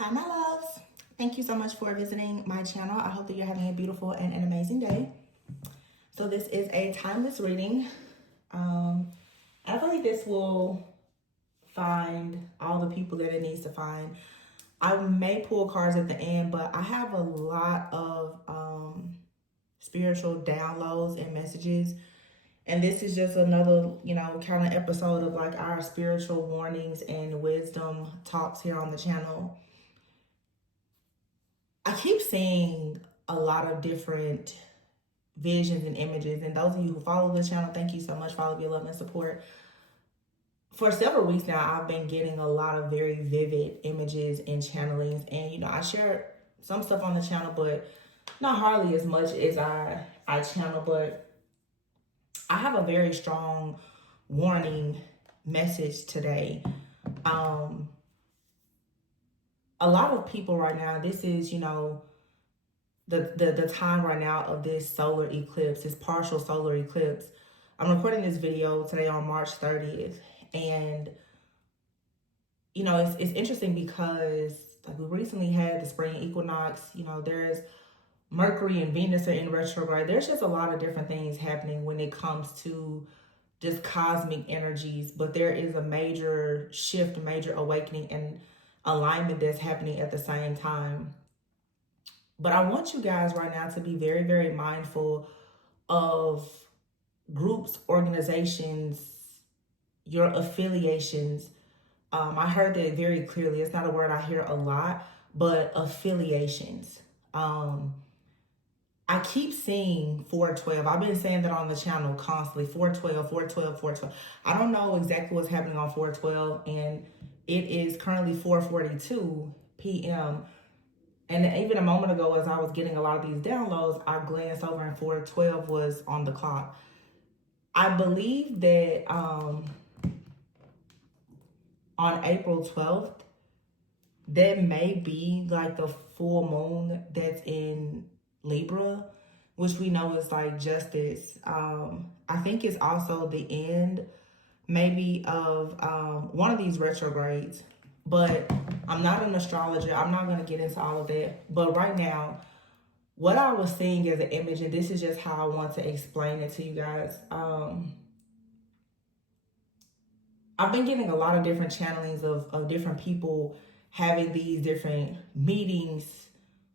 Hi, my loves. Thank you so much for visiting my channel. I hope that you're having a beautiful and an amazing day. So this is a timeless reading. I feel like this will find all the people that it needs to find. I may pull cards at the end, but I have a lot of spiritual downloads and messages. And this is just another, kind of episode of like our spiritual warnings and wisdom talks here on the channel. I keep seeing a lot of different visions and images. And those of you who follow this channel, thank you so much for all of your love and support. For several weeks now, I've been getting a lot of very vivid images and channelings. And, I share some stuff on the channel, but not hardly as much as I channel. But I have a very strong warning message today. A lot of people right now, this is, the time right now of this solar eclipse, this partial solar eclipse. I'm recording this video today on March 30th. And, it's interesting because like we recently had the spring equinox, there's Mercury and Venus are in retrograde. There's just a lot of different things happening when it comes to just cosmic energies. But there is a major shift, a major awakening and alignment that's happening at the same time. But I want you guys right now to be very, very mindful of groups, organizations, your affiliations. I heard that very clearly. It's not a word I hear a lot, but affiliations. I keep seeing 412. I've been saying that on the channel constantly. 412, 412, 412. I don't know exactly what's happening on 412, and it is currently 4:42 p.m. And even a moment ago, as I was getting a lot of these downloads, I glanced over and 412 was on the clock. I believe that on April 12th, that may be like the full moon that's in Libra, which we know is like justice. I think it's also the end maybe of one of these retrogrades, but I'm not an astrologer. I'm not going to get into all of that. But right now, what I was seeing as an image, and this is just how I want to explain it to you guys. I've been getting a lot of different channelings of different people having these different meetings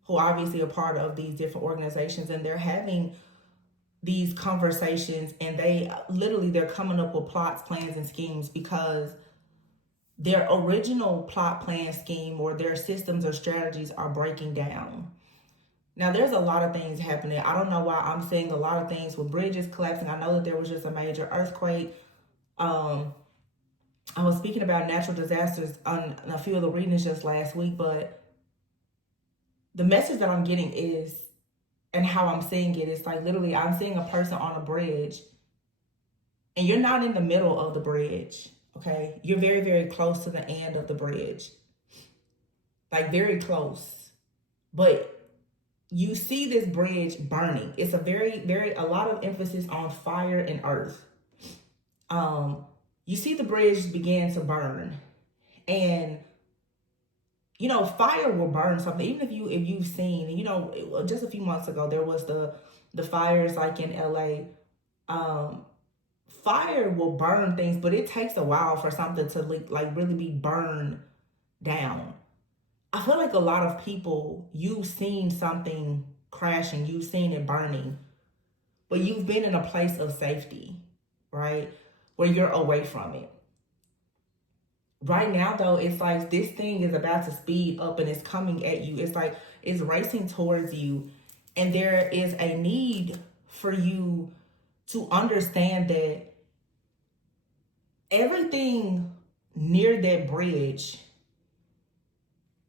who obviously are part of these different organizations, and they're having these conversations, and they're coming up with plots, plans, and schemes because their original plot, plan, scheme, or their systems or strategies are breaking down. Now, there's a lot of things happening. I don't know why I'm seeing a lot of things with bridges collapsing. I know that there was just a major earthquake. I was speaking about natural disasters on a few of the readings just last week, but the message that I'm getting is, and how I'm seeing it is like literally I'm seeing a person on a bridge and you're not in the middle of the bridge, okay? You're very, very close to the end of the bridge, like very close. But you see this bridge burning. It's a lot of emphasis on fire and earth. You see the bridge begin to burn, and fire will burn something. Even if you've seen, just a few months ago there was the fires like in LA. Fire will burn things, but it takes a while for something to like really be burned down. I feel like a lot of people, you've seen something crashing, you've seen it burning, but you've been in a place of safety, right? Where you're away from it. Right now, though, it's like this thing is about to speed up and it's coming at you. It's like it's racing towards you. And there is a need for you to understand that everything near that bridge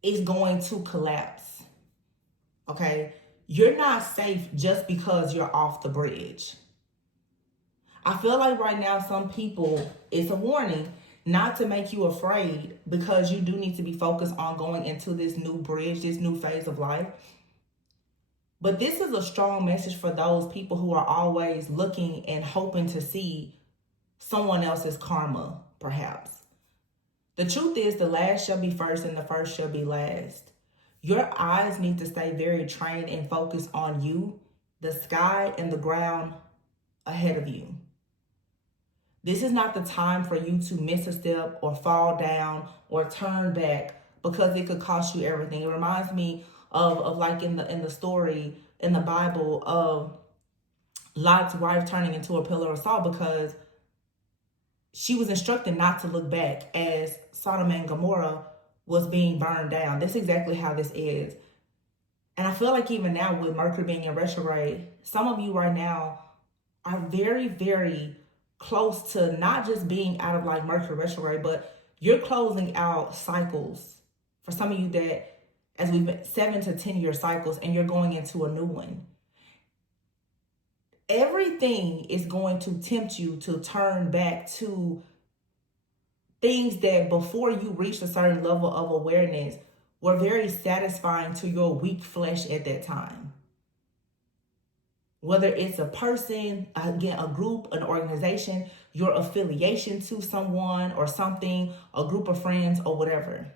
is going to collapse. Okay? You're not safe just because you're off the bridge. I feel like right now, some people, it's a warning not to make you afraid, because you do need to be focused on going into this new bridge, this new phase of life. But this is a strong message for those people who are always looking and hoping to see someone else's karma, perhaps. The truth is, the last shall be first and the first shall be last. Your eyes need to stay very trained and focused on you, the sky, and the ground ahead of you. This is not the time for you to miss a step or fall down or turn back, because it could cost you everything. It reminds me of like in the story in the Bible of Lot's wife turning into a pillar of salt, because she was instructed not to look back as Sodom and Gomorrah was being burned down. That's exactly how this is. And I feel like even now with Mercury being in retrograde, some of you right now are very, very close to not just being out of like Mercury retrograde, but you're closing out cycles. For some of you that, as we've been 7 to 10 year cycles, and you're going into a new one. Everything is going to tempt you to turn back to things that before you reached a certain level of awareness were very satisfying to your weak flesh at that time. Whether it's a person, again, a group, an organization, your affiliation to someone or something, a group of friends or whatever.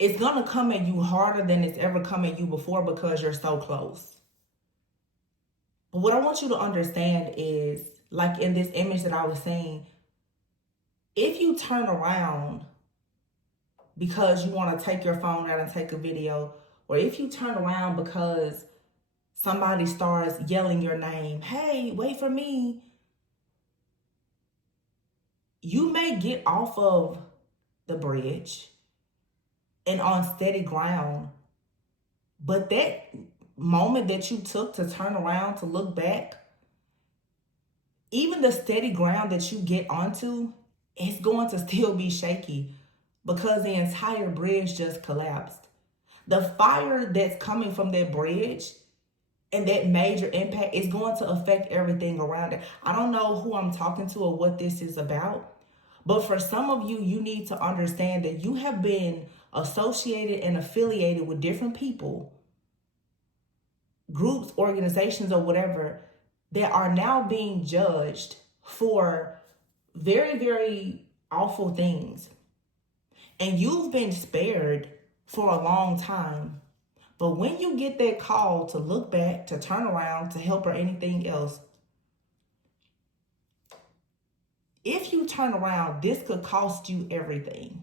It's going to come at you harder than it's ever come at you before, because you're so close. But what I want you to understand is, like in this image that I was saying, if you turn around because you want to take your phone out and take a video, or if you turn around because somebody starts yelling your name, hey, wait for me, you may get off of the bridge and on steady ground, but that moment that you took to turn around to look back, even the steady ground that you get onto, it's going to still be shaky, because the entire bridge just collapsed. The fire that's coming from that bridge and that major impact is going to affect everything around it. I don't know who I'm talking to or what this is about, but for some of you, you need to understand that you have been associated and affiliated with different people, groups, organizations, or whatever, that are now being judged for very, very awful things. And you've been spared for a long time. But when you get that call to look back, to turn around, to help, or anything else, if you turn around, this could cost you everything.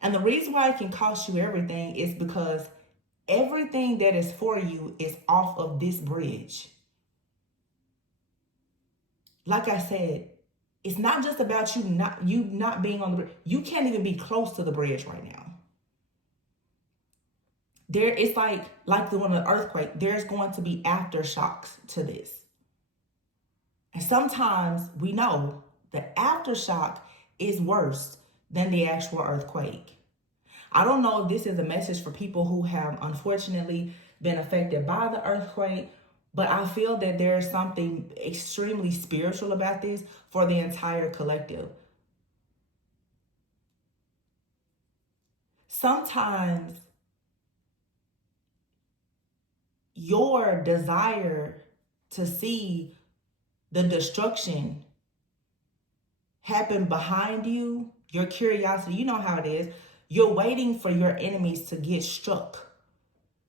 And the reason why it can cost you everything is because everything that is for you is off of this bridge. Like I said, it's not just about you not being on the bridge. You can't even be close to the bridge right now. It's like when an earthquake, there's going to be aftershocks to this. And sometimes we know the aftershock is worse than the actual earthquake. I don't know if this is a message for people who have unfortunately been affected by the earthquake, but I feel that there's something extremely spiritual about this for the entire collective. Sometimes your desire to see the destruction happen behind you, your curiosity, you know how it is. You're waiting for your enemies to get struck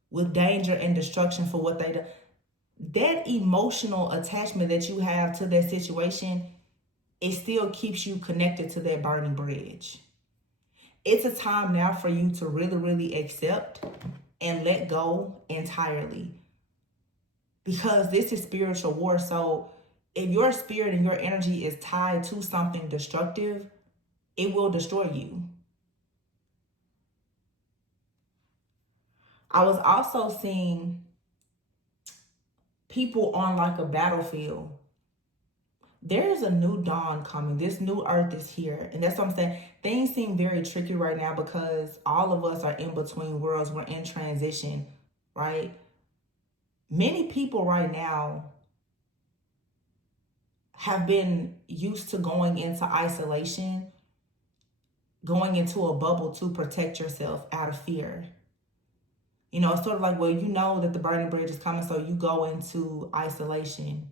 with danger and destruction for what they do. That emotional attachment that you have to that situation, it still keeps you connected to that burning bridge. It's a time now for you to really, really accept and let go entirely, because this is spiritual war. So if your spirit and your energy is tied to something destructive, it will destroy you. I was also seeing people on like a battlefield. There is a new dawn coming. This new earth is here. And that's what I'm saying. Things seem very tricky right now because all of us are in between worlds. We're in transition, right? Many people right now have been used to going into isolation, going into a bubble to protect yourself out of fear. You know, it's sort of like, well, you know that the burning bridge is coming, so you go into isolation.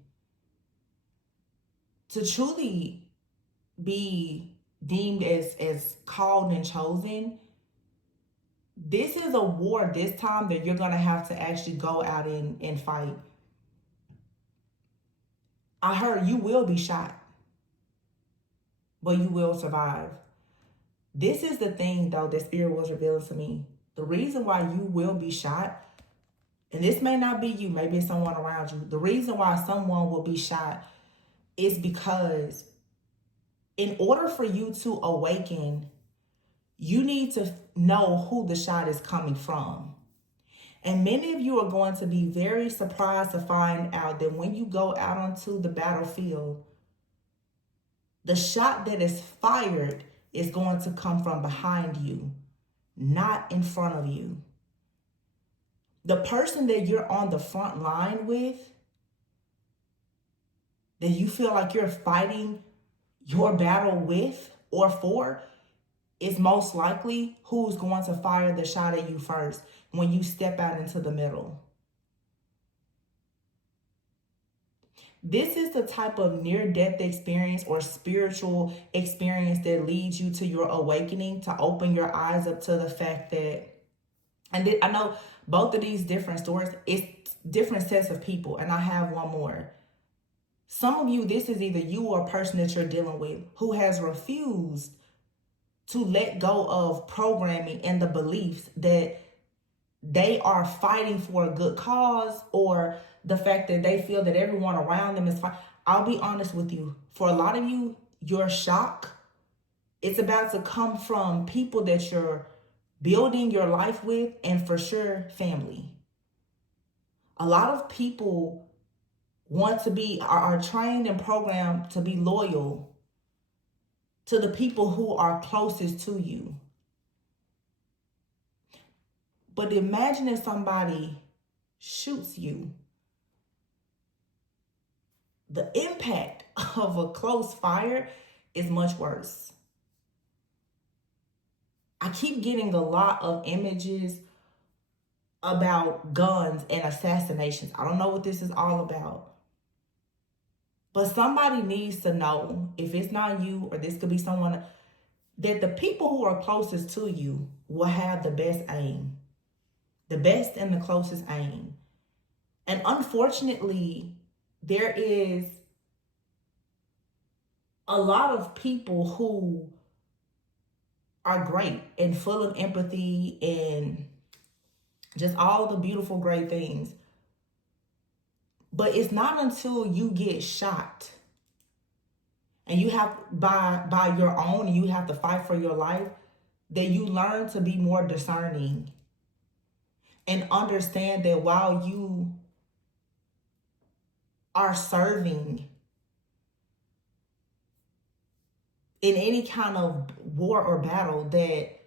To truly be deemed as called and chosen, this is a war this time that you're going to have to actually go out and fight. I heard you will be shot, but you will survive. This is the thing, though, that Spirit was revealing to me. The reason why you will be shot, and this may not be you, maybe it's someone around you. The reason why someone will be shot is because in order for you to awaken, you need to know who the shot is coming from. And many of you are going to be very surprised to find out that when you go out onto the battlefield, the shot that is fired is going to come from behind you, not in front of you. The person that you're on the front line with, that you feel like you're fighting your battle with or for, is most likely who's going to fire the shot at you first when you step out into the middle. This is the type of near-death experience or spiritual experience that leads you to your awakening, to open your eyes up to the fact that, and I know both of these different stories, it's different sets of people, and I have one more. Some of you, this is either you or a person that you're dealing with who has refused to let go of programming and the beliefs that they are fighting for a good cause, or the fact that they feel that everyone around them is fighting. I'll be honest with you. For a lot of you, your shock, it's about to come from people that you're building your life with, and for sure, family. A lot of people want to be, are trained and programmed to be loyal to the people who are closest to you. But imagine if somebody shoots you. The impact of a close fire is much worse. I keep getting a lot of images about guns and assassinations. I don't know what this is all about. But somebody needs to know, if it's not you or this could be someone, that the people who are closest to you will have the best aim. The best and the closest aim. And unfortunately, there is a lot of people who are great and full of empathy and just all the beautiful, great things. But it's not until you get shot and you have by your own, and you have to fight for your life, that you learn to be more discerning and understand that while you are serving in any kind of war or battle, that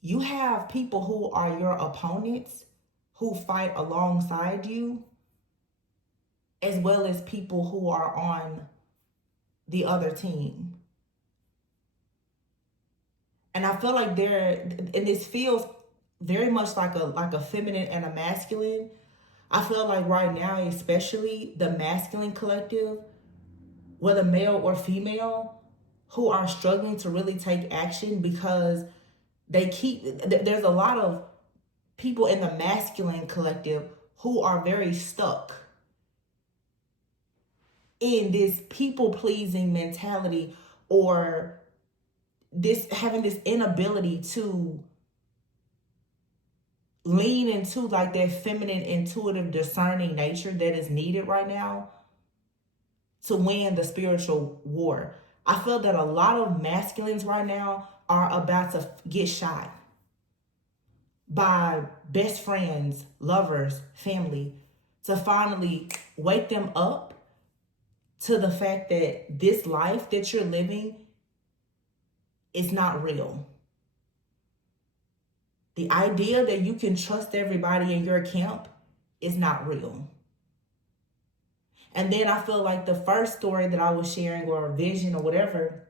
you have people who are your opponents who fight alongside you, as well as people who are on the other team. And I feel like and this feels very much like a feminine and a masculine. I feel like right now, especially the masculine collective, whether male or female, who are struggling to really take action because there's a lot of people in the masculine collective who are very stuck in this people-pleasing mentality, or having this inability to lean into like that feminine, intuitive, discerning nature that is needed right now to win the spiritual war. I feel that a lot of masculines right now are about to get shot by best friends, lovers, family, to finally wake them up to the fact that this life that you're living is not real. The idea that you can trust everybody in your camp is not real. And then I feel like the first story that I was sharing, or a vision or whatever,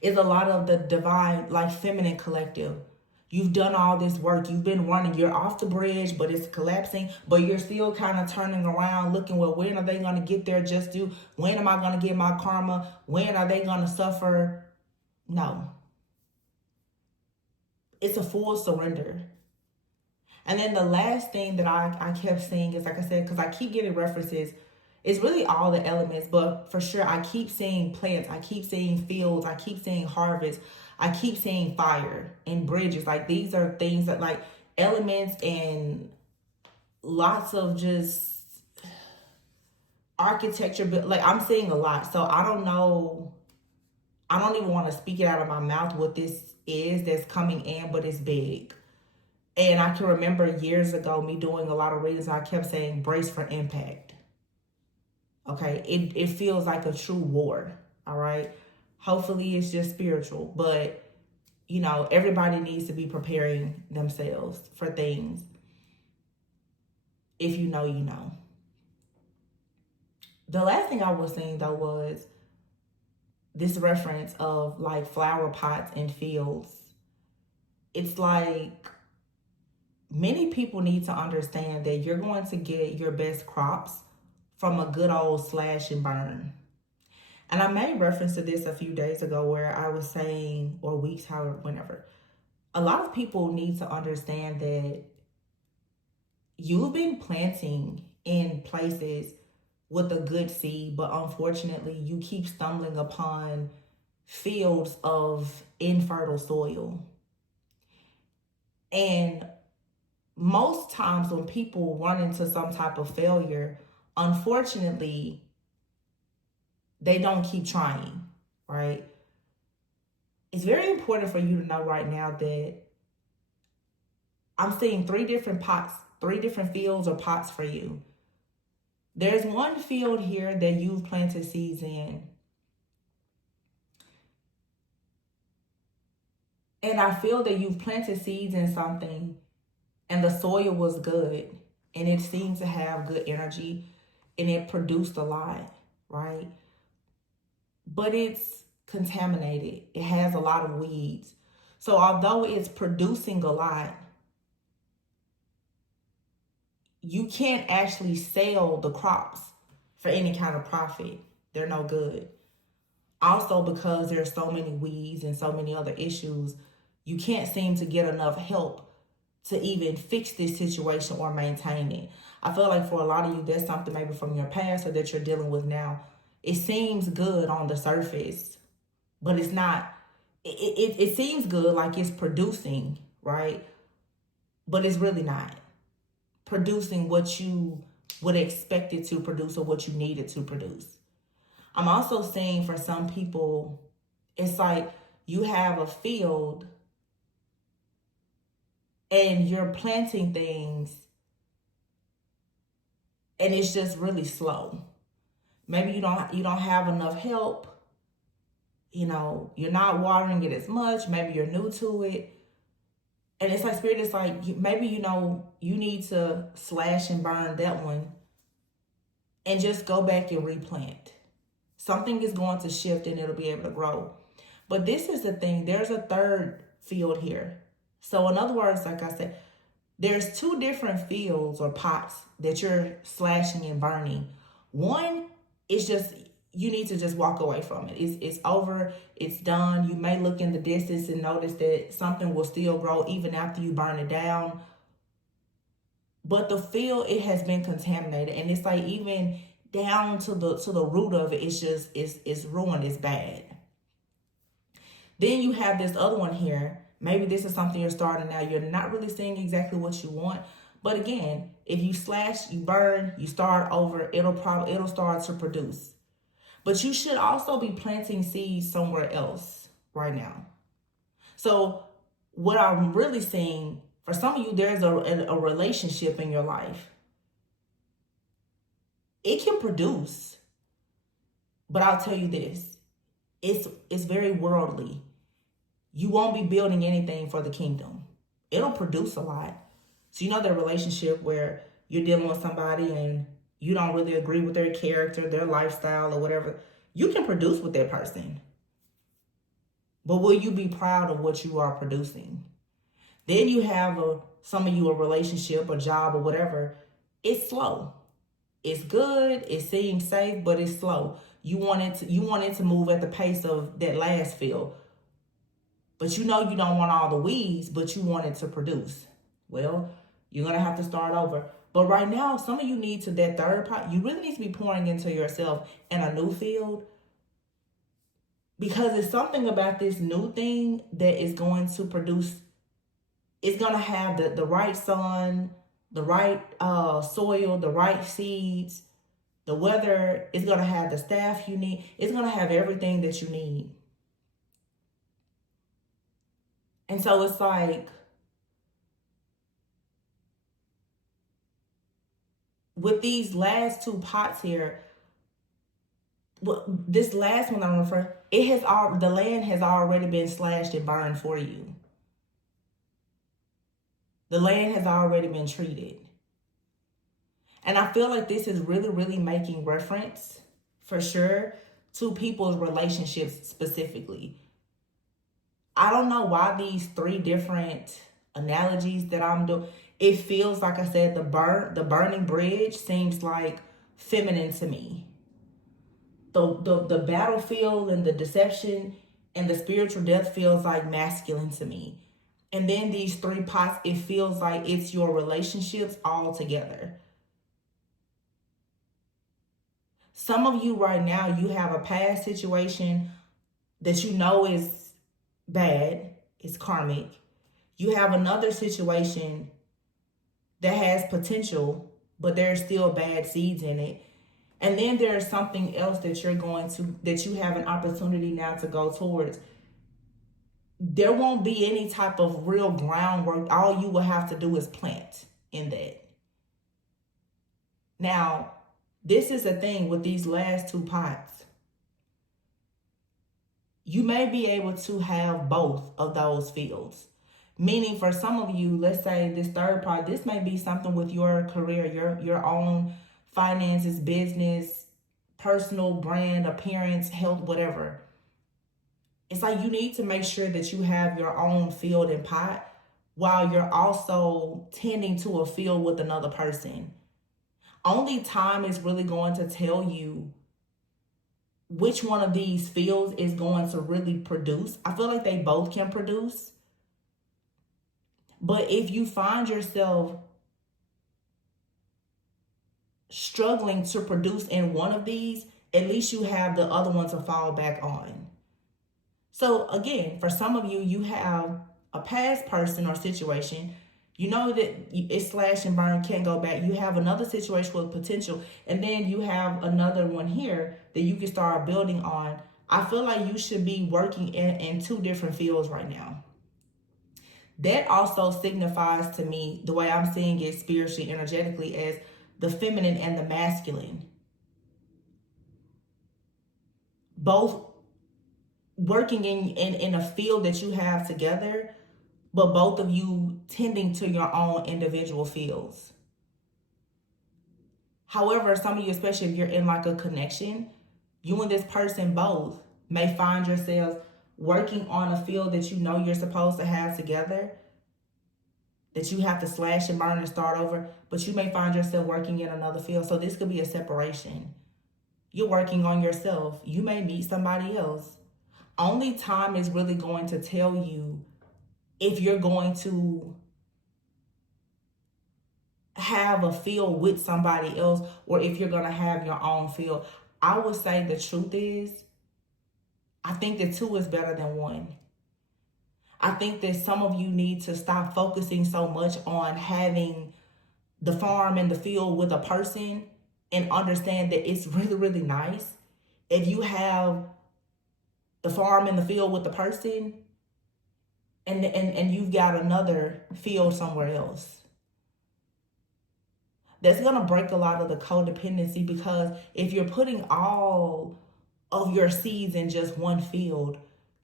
is a lot of the divine, like feminine collective. You've done all this work. You've been running. You're off the bridge, but it's collapsing. But you're still kind of turning around, looking, well, when are they going to get their just due? When am I going to get my karma? When are they going to suffer? No. It's a full surrender. And then the last thing that I kept saying is, like I said, because I keep getting references, it's really all the elements, but for sure, I keep seeing plants, I keep seeing fields, I keep seeing harvest, I keep seeing fire and bridges. Like, these are things that, like, elements and lots of just architecture, but like, I'm seeing a lot. So I don't know, I don't even want to speak it out of my mouth what this is that's coming in, but it's big. And I can remember years ago me doing a lot of readings, I kept saying brace for impact. Okay, it feels like a true war. All right, hopefully it's just spiritual, but you know, everybody needs to be preparing themselves for things. If you know, you know. The last thing I was saying though was this reference of like flower pots and fields. It's like many people need to understand that you're going to get your best crops from a good old slash and burn. And I made reference to this a few days ago where I was saying, or weeks, however, whenever, a lot of people need to understand that you've been planting in places with a good seed, but unfortunately you keep stumbling upon fields of infertile soil. And most times when people run into some type of failure, unfortunately, they don't keep trying, right? It's very important for you to know right now that I'm seeing 3 different pots, 3 different fields or pots for you. There's one field here that you've planted seeds in. And I feel that you've planted seeds in something and the soil was good and it seemed to have good energy and it produced a lot, right? But it's contaminated. It has a lot of weeds. So although it's producing a lot, you can't actually sell the crops for any kind of profit. They're no good. Also, because there's so many weeds and so many other issues, you can't seem to get enough help to even fix this situation or maintain it. I feel like for a lot of you, there's something maybe from your past or that you're dealing with now. It seems good on the surface, but it's not. It seems good, like it's producing, right? But it's really not producing what you would expect it to produce or what you need it to produce. I'm also seeing for some people, it's like you have a field and you're planting things and it's just really slow. Maybe you don't have enough help. You know, you're not watering it as much. Maybe you're new to it. And it's like Spirit is like, maybe, you know, you need to slash and burn that one and just go back and replant. Something is going to shift and it'll be able to grow. But this is the thing. There's a third field here. So in other words, like I said, there's 2 different fields or pots that you're slashing and burning. One is just, you need to just walk away from it. It's over. It's done. You may look in the distance and notice that something will still grow even after you burn it down. But the field, it has been contaminated. And it's like even down to the root of it, it's just, it's ruined. It's bad. Then you have this other one here. Maybe this is something you're starting now. You're not really seeing exactly what you want. But again, if you slash, you burn, you start over, it'll start to produce. But you should also be planting seeds somewhere else right now. So what I'm really seeing, for some of you, there's a relationship in your life. It can produce, but I'll tell you this, it's very worldly. You won't be building anything for the kingdom. It'll produce a lot. So you know that relationship where you're dealing with somebody and you don't really agree with their character, their lifestyle, or whatever. You can produce with that person. But will you be proud of what you are producing? Then you have some of you a relationship, a job, or whatever. It's slow. It's good. It seems safe, but it's slow. You want it to move at the pace of that last field. But you know you don't want all the weeds, but you want it to produce. Well, you're going to have to start over. But right now, some of you need to, that third pot, you really need to be pouring into yourself in a new field. Because it's something about this new thing that is going to produce, it's going to have the right sun, the right soil, the right seeds, the weather. It's going to have the staff you need. It's going to have everything that you need. And so it's like, with these last two pots here, this last one I'm referring, the land has already been slashed and burned for you. The land has already been treated. And I feel like this is really, really making reference, for sure, to people's relationships specifically. I don't know why these three different analogies that I'm doing, it feels like I said, the burning bridge seems like feminine to me. The battlefield and the deception and the spiritual death feels like masculine to me. And then these three pots, it feels like it's your relationships all together. Some of you right now, you have a past situation that you know is bad, it's karmic. You have another situation that has potential, but there's still bad seeds in it. And then there's something else that that you have an opportunity now to go towards. There won't be any type of real groundwork. All you will have to do is plant in that. Now, this is the thing with these last two pots. You may be able to have both of those fields. Meaning for some of you, let's say this third pot, this may be something with your career, your own finances, business, personal brand, appearance, health, whatever. It's like you need to make sure that you have your own field and pot while you're also tending to a field with another person. Only time is really going to tell you which one of these fields is going to really produce. I feel like they both can produce. But if you find yourself struggling to produce in one of these, at least you have the other one to fall back on. So again, for some of you, you have a past person or situation. You know that it's slash and burn, can't go back. You have another situation with potential. And then you have another one here that you can start building on. I feel like you should be working in two different fields right now. That also signifies to me, the way I'm seeing it spiritually, energetically, as the feminine and the masculine. Both working in a field that you have together, but both of you tending to your own individual fields. However, some of you, especially if you're in like a connection, you and this person both may find yourselves working on a field that you know you're supposed to have together, that you have to slash and burn and start over, but you may find yourself working in another field. So this could be a separation. You're working on yourself. You may meet somebody else. Only time is really going to tell you if you're going to have a field with somebody else or if you're going to have your own field. I would say the truth is, I think that two is better than one. I think that some of you need to stop focusing so much on having the farm and the field with a person and understand that it's really, really nice if you have the farm and the field with the person and you've got another field somewhere else. That's going to break a lot of the codependency, because if you're putting all of your seeds in just one field,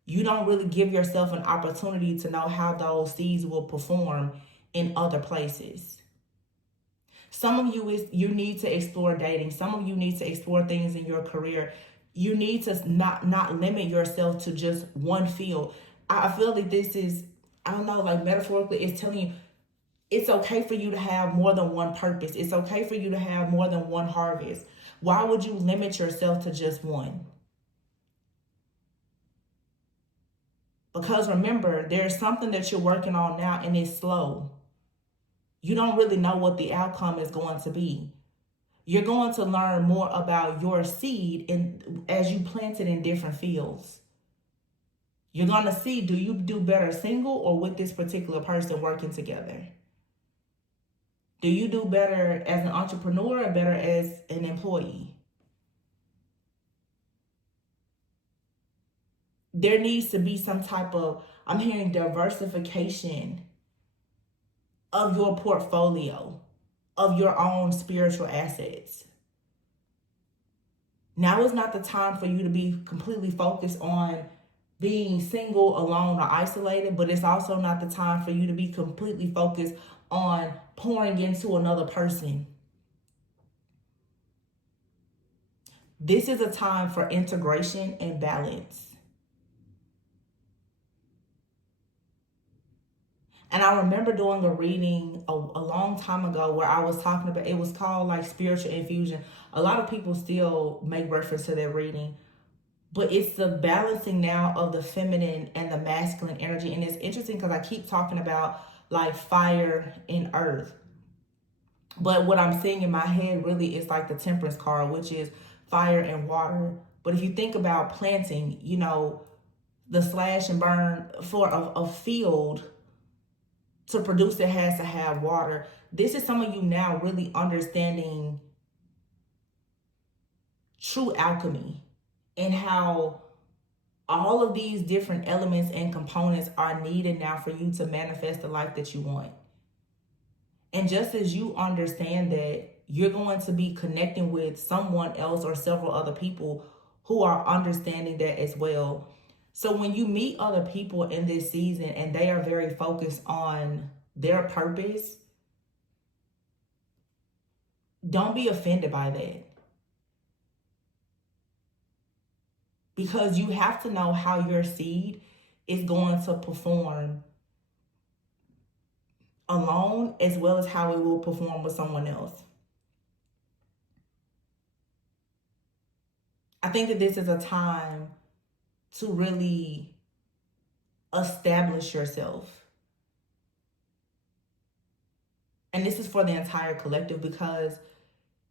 you don't really give yourself an opportunity to know how those seeds will perform in other places. Some of you need to explore dating. Some of you need to explore things in your career. You need to not limit yourself to just one field. I feel that this is I don't know, like metaphorically, it's telling you it's okay for you to have more than one purpose. It's okay for you to have more than one harvest. Why would you limit yourself to just one? Because remember, there's something that you're working on now and it's slow. You don't really know what the outcome is going to be. You're going to learn more about your seed as you plant it in different fields. You're going to see, do you do better single or with this particular person working together? Do you do better as an entrepreneur or better as an employee? There needs to be some type of, I'm hearing diversification of your portfolio, of your own spiritual assets. Now is not the time for you to be completely focused on being single, alone, or isolated, but it's also not the time for you to be completely focused on pouring into another person. This is a time for integration and balance. And I remember doing a reading a long time ago where I was talking about, it was called like spiritual infusion. A lot of people still make reference to that reading, but it's the balancing now of the feminine and the masculine energy. And it's interesting because I keep talking about like fire and earth. But what I'm seeing in my head really is like the temperance card, which is fire and water. But if you think about planting, you know, the slash and burn for a field to produce, it has to have water. This is some of you now really understanding true alchemy and how all of these different elements and components are needed now for you to manifest the life that you want. And just as you understand that, you're going to be connecting with someone else or several other people who are understanding that as well. So when you meet other people in this season and they are very focused on their purpose, don't be offended by that. Because you have to know how your seed is going to perform alone as well as how it will perform with someone else. I think that this is a time to really establish yourself. And this is for the entire collective because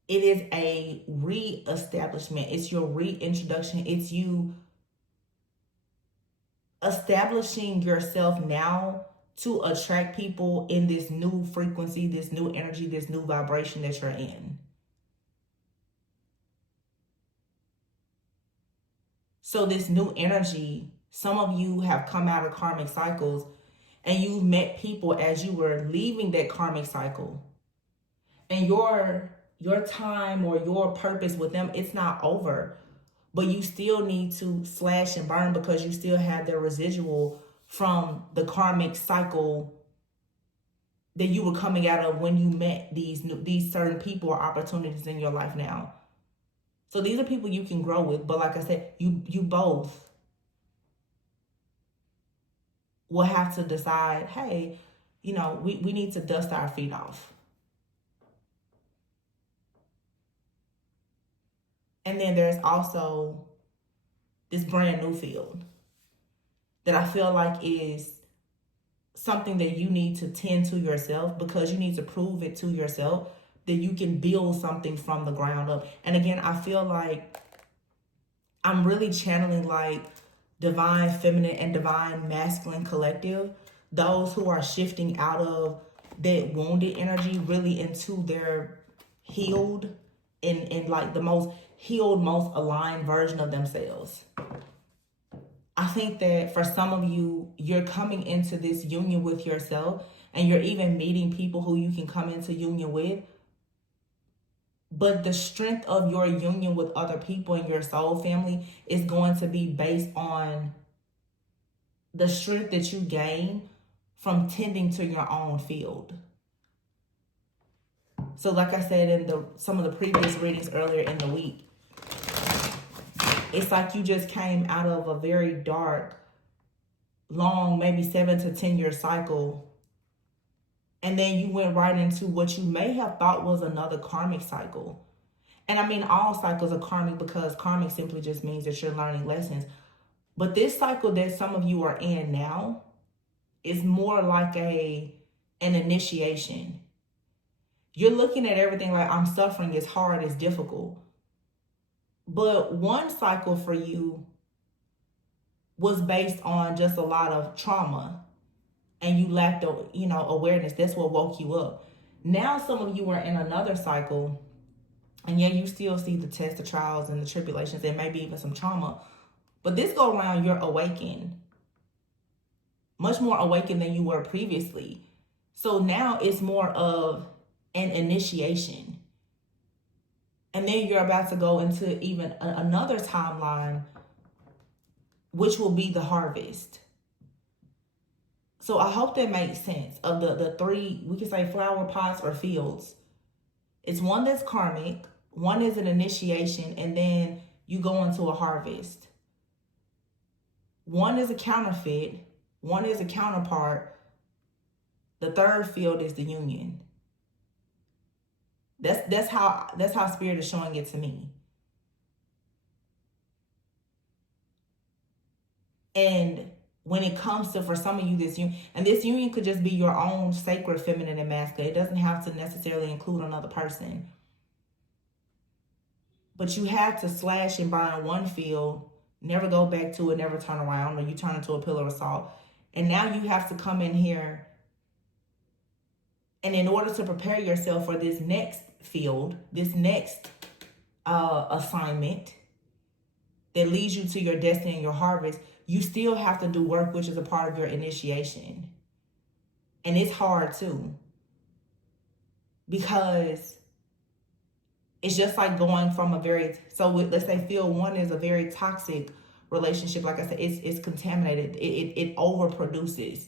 it is a re-establishment. It's your reintroduction. It's you establishing yourself now to attract people in this new frequency, this new energy, this new vibration that you're in. So this new energy, some of you have come out of karmic cycles and you've met people as you were leaving that karmic cycle. And your time or your purpose with them, it's not over. But you still need to slash and burn because you still have the residual from the karmic cycle that you were coming out of when you met these certain people or opportunities in your life now. So these are people you can grow with, but like I said, you both will have to decide, hey, you know, we need to dust our feet off. And then there's also this brand new field that I feel like is something that you need to tend to yourself because you need to prove it to yourself that you can build something from the ground up. And again, I feel like I'm really channeling like divine feminine and divine masculine collective, those who are shifting out of that wounded energy really into their healed and like the most healed, most aligned version of themselves. I think that for some of you, you're coming into this union with yourself and you're even meeting people who you can come into union with. But the strength of your union with other people in your soul family is going to be based on the strength that you gain from tending to your own field. So like I said in some of the previous readings earlier in the week, it's like you just came out of a very dark, long, maybe 7 to 10 year cycle. And then you went right into what you may have thought was another karmic cycle. And I mean, all cycles are karmic because karmic simply just means that you're learning lessons. But this cycle that some of you are in now is more like an initiation. You're looking at everything like, I'm suffering, it's hard, it's difficult. But one cycle for you was based on just a lot of trauma, and you lacked, awareness. That's what woke you up. Now some of you are in another cycle, and yeah, you still see the tests, the trials, and the tribulations, and maybe even some trauma. But this go around, you're awakened. Much more awakened than you were previously. So now it's more of an initiation. And then you're about to go into even another timeline, which will be the harvest. So I hope that makes sense of the three, we can say flower pots or fields. It's one that's karmic, one is an initiation, and then you go into a harvest. One is a counterfeit, one is a counterpart. The third field is the union. That's how Spirit is showing it to me. And when it comes to, for some of you, this union could just be your own sacred feminine and masculine. It doesn't have to necessarily include another person. But you have to slash and burn one field, never go back to it, never turn around, or you turn into a pillar of salt. And now you have to come in here, and in order to prepare yourself for this next field, this next assignment that leads you to your destiny and your harvest, you still have to do work, which is a part of your initiation. And it's hard too, because it's just like going from let's say field one is a very toxic relationship. Like I said, it's contaminated. It overproduces.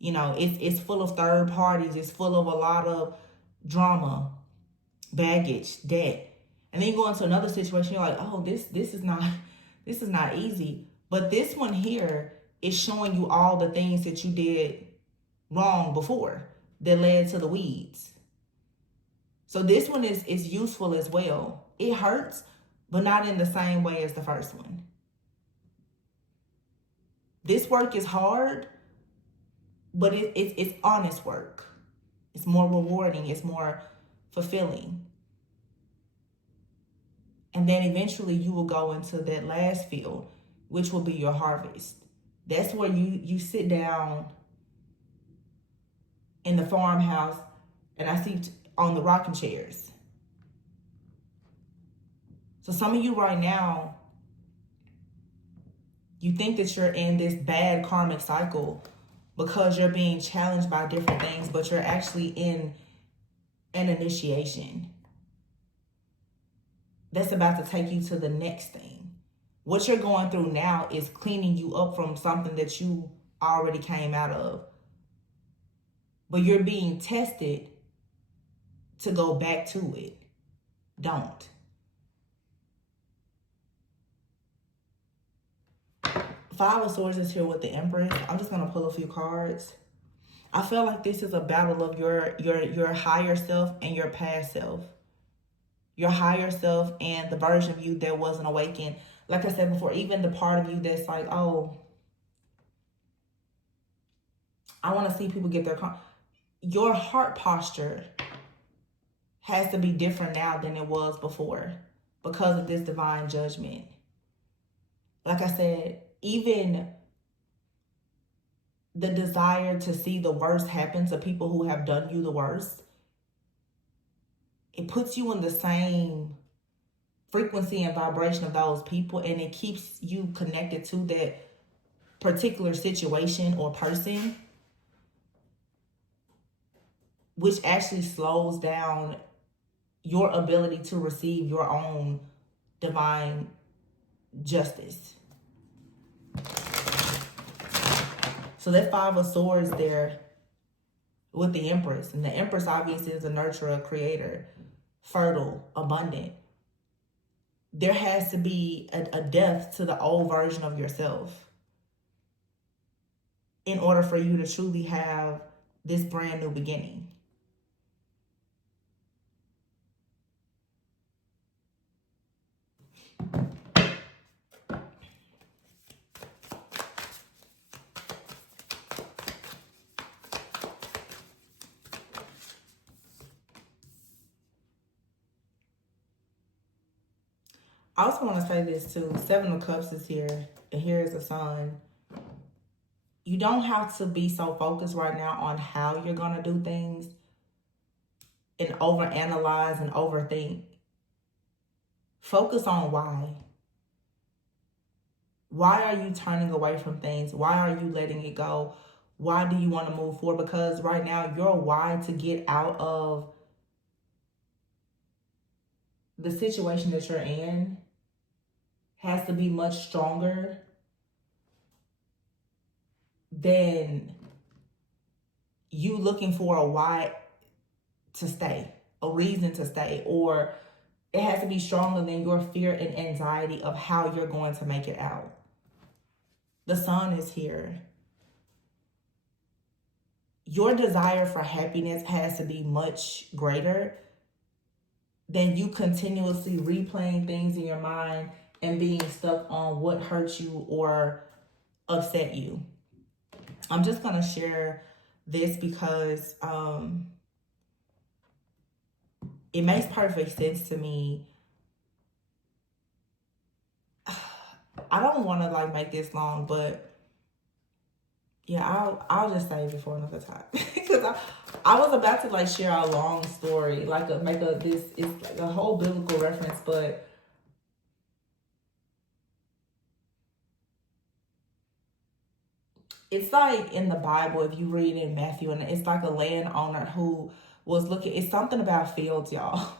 It's full of third parties. It's full of a lot of drama, baggage, debt. And then you go into another situation, you're like, oh, this is not easy. But this one here is showing you all the things that you did wrong before that led to the weeds. So this one is useful as well. It hurts, but not in the same way as the first one. This work is hard, but it's honest work. It's more rewarding. It's more fulfilling. And then eventually you will go into that last field, which will be your harvest. That's where you sit down in the farmhouse, and I see on the rocking chairs. So some of you right now, you think that you're in this bad karmic cycle because you're being challenged by different things, but you're actually in an initiation that's about to take you to the next thing. What you're going through now is cleaning you up from something that you already came out of. But you're being tested to go back to it. Don't. Five of Swords is here with the Empress. I'm just going to pull a few cards. I feel like this is a battle of your higher self and your past self. Your higher self and the version of you that wasn't awakened. Like I said before, even the part of you that's like, oh, I want to see people get their your heart posture has to be different now than it was before because of this divine judgment. Like I said, even the desire to see the worst happen to people who have done you the worst, it puts you in the same frequency and vibration of those people, and it keeps you connected to that particular situation or person, which actually slows down your ability to receive your own divine justice. So that Five of Swords there with the Empress. And the Empress obviously is a nurturer, a creator, fertile, abundant. There has to be a death to the old version of yourself. in order for you to truly have this brand new beginning. I also want to say this too. Seven of Cups is here, and here is the Sun. You don't have to be so focused right now on how you're going to do things and overanalyze and overthink. Focus on why. Why are you turning away from things? Why are you letting it go? Why do you want to move forward? Because right now, your why to get out of the situation that you're in has to be much stronger than you looking for a why to stay, a reason to stay, or it has to be stronger than your fear and anxiety of how you're going to make it out. The Sun is here. Your desire for happiness has to be much greater than you continuously replaying things in your mind and being stuck on what hurt you or upset you. I'm just going to share this because it makes perfect sense to me. I don't want to like make this long, but yeah, I'll just save it for another time because I was about to like share a long story, like this is like a whole biblical reference, but it's like in the Bible, if you read in Matthew, and it's like a landowner who was looking, it's something about fields, y'all.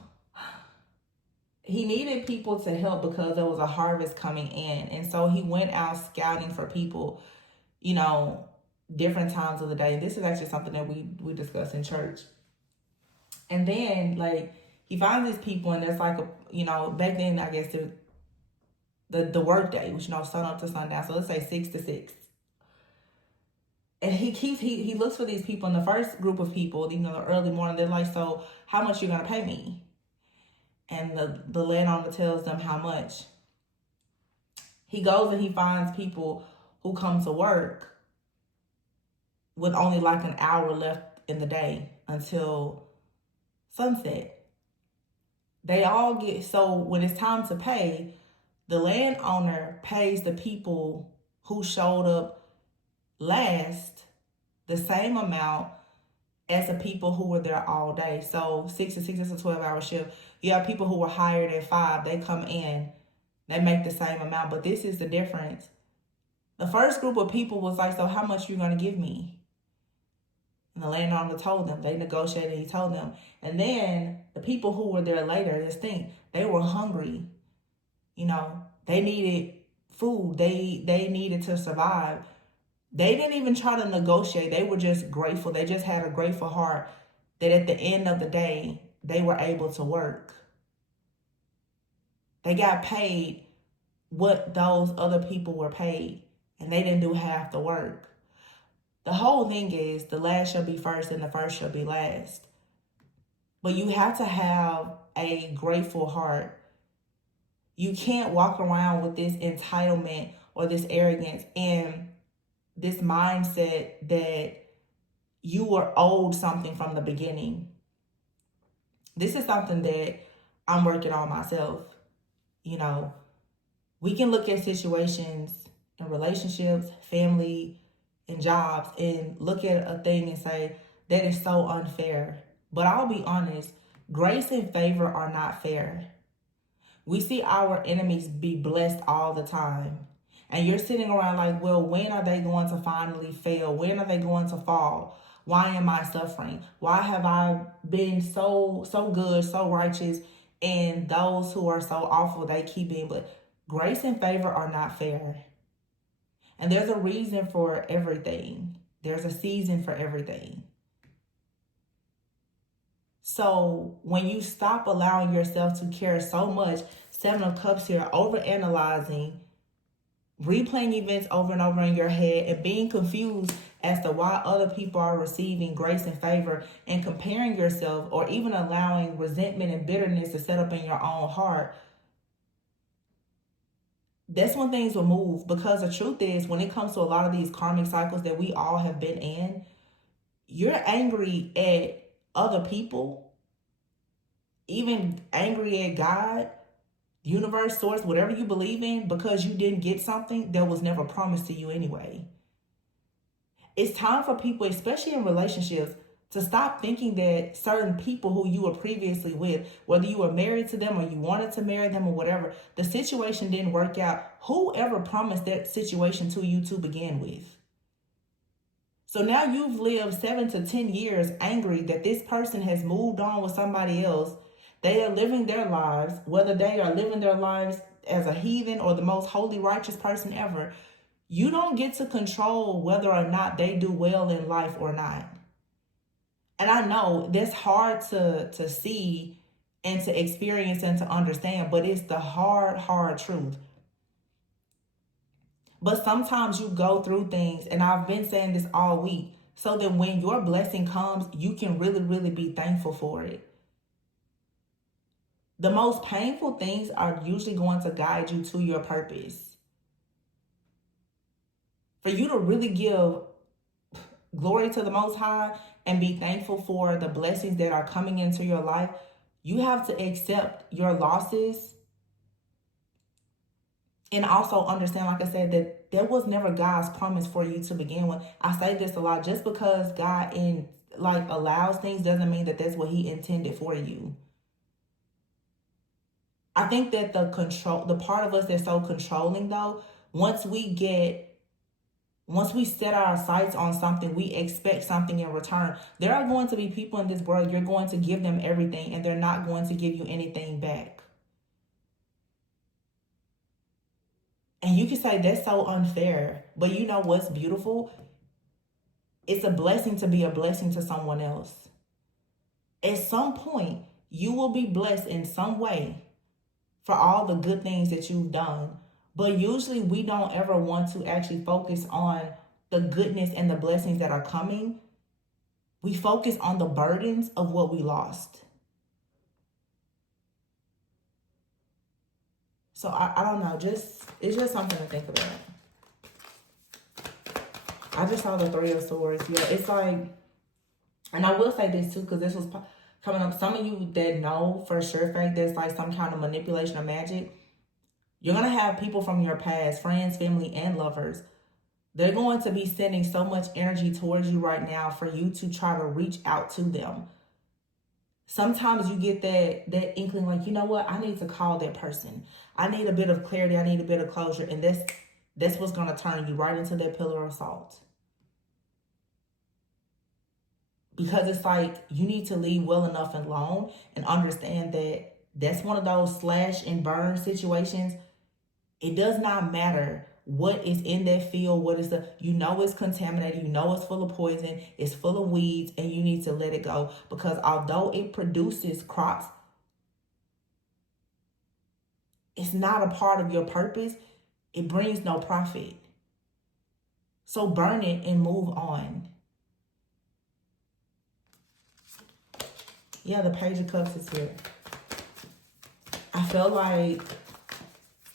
He needed people to help because there was a harvest coming in. And so he went out scouting for people, you know, different times of the day. This is actually something that we discuss in church. And then, like, he finds these people, and there's like, back then, I guess, the work day, which, sun up to sundown. So let's say 6 to 6. And he looks for these people, and the first group of people, the early morning, they're like, so how much you gonna pay me? And the landowner tells them how much. He goes and he finds people who come to work with only like an hour left in the day until sunset. They all get, so when it's time to pay, the landowner pays the people who showed up last the same amount as the people who were there all day. So 6 to 6 is a 12-hour shift. You have people who were hired at 5, they come in, they make the same amount, but this is the difference. The first group of people was like, so how much are you going to give me? And the landowner told them. They negotiated, he told them. And then the people who were there later, just think, they were hungry. They needed food. They needed to survive. They didn't even try to negotiate. They were just grateful. They just had a grateful heart that at the end of the day, they were able to work. They got paid what those other people were paid, and they didn't do half the work. The whole thing is the last shall be first and the first shall be last. But you have to have a grateful heart. You can't walk around with this entitlement or this arrogance and this mindset that you were owed something from the beginning. This is something that I'm working on myself. We can look at situations and relationships, family, and jobs, and look at a thing and say, that is so unfair. But I'll be honest, grace and favor are not fair. We see our enemies be blessed all the time. And you're sitting around like, well, when are they going to finally fail? When are they going to fall? Why am I suffering? Why have I been so good, so righteous, and those who are so awful, they keep being blessed? Grace and favor are not fair. And there's a reason for everything. There's a season for everything. So when you stop allowing yourself to care so much, Seven of Cups here, overanalyzing replaying events over and over in your head and being confused as to why other people are receiving grace and favor, and comparing yourself or even allowing resentment and bitterness to set up in your own heart, that's when things will move. Because the truth is, when it comes to a lot of these karmic cycles that we all have been in, you're angry at other people, even angry at God, universe, source, whatever you believe in, because you didn't get something that was never promised to you anyway. It's time for people, especially in relationships, to stop thinking that certain people who you were previously with, whether you were married to them or you wanted to marry them or whatever, the situation didn't work out. Whoever promised that situation to you to begin with? So now you've lived 7 to 10 years angry that this person has moved on with somebody else. They are living their lives, whether they are living their lives as a heathen or the most holy, righteous person ever. You don't get to control whether or not they do well in life or not. And I know that's hard to see and to experience and to understand, but it's the hard truth. But sometimes you go through things, and I've been saying this all week, so that when your blessing comes, you can really be thankful for it. The most painful things are usually going to guide you to your purpose. For you to really give glory to the Most High and be thankful for the blessings that are coming into your life, you have to accept your losses and also understand, like I said, that was never God's promise for you to begin with. I say this a lot. Just because God allows things doesn't mean that that's what He intended for you. I think that the part of us that's so controlling, though, once we set our sights on something, we expect something in return. There are going to be people in this world, you're going to give them everything and they're not going to give you anything back. And you can say that's so unfair, but you know what's beautiful? It's a blessing to be a blessing to someone else. At some point, you will be blessed in some way for all the good things that you've done. But usually we don't ever want to actually focus on the goodness and the blessings that are coming. We focus on the burdens of what we lost. So I don't know, it's just something to think about. I just saw the Three of Swords. Yeah, it's like, and I will say this too, because this was coming up. Some of you that know for sure fact there's like some kind of manipulation or magic. You're going to have people from your past, friends, family, and lovers. They're going to be sending so much energy towards you right now for you to try to reach out to them. Sometimes you get that inkling like, you know what? I need to call that person. I need a bit of clarity. I need a bit of closure. And that's what's going to turn you right into that pillar of salt. Because it's like you need to leave well enough alone and understand that that's one of those slash and burn situations. It does not matter what is in that field, it's contaminated, it's full of poison, it's full of weeds, and you need to let it go. Because although it produces crops, it's not a part of your purpose. It brings no profit. So burn it and move on. Yeah, the Page of Cups is here. I feel like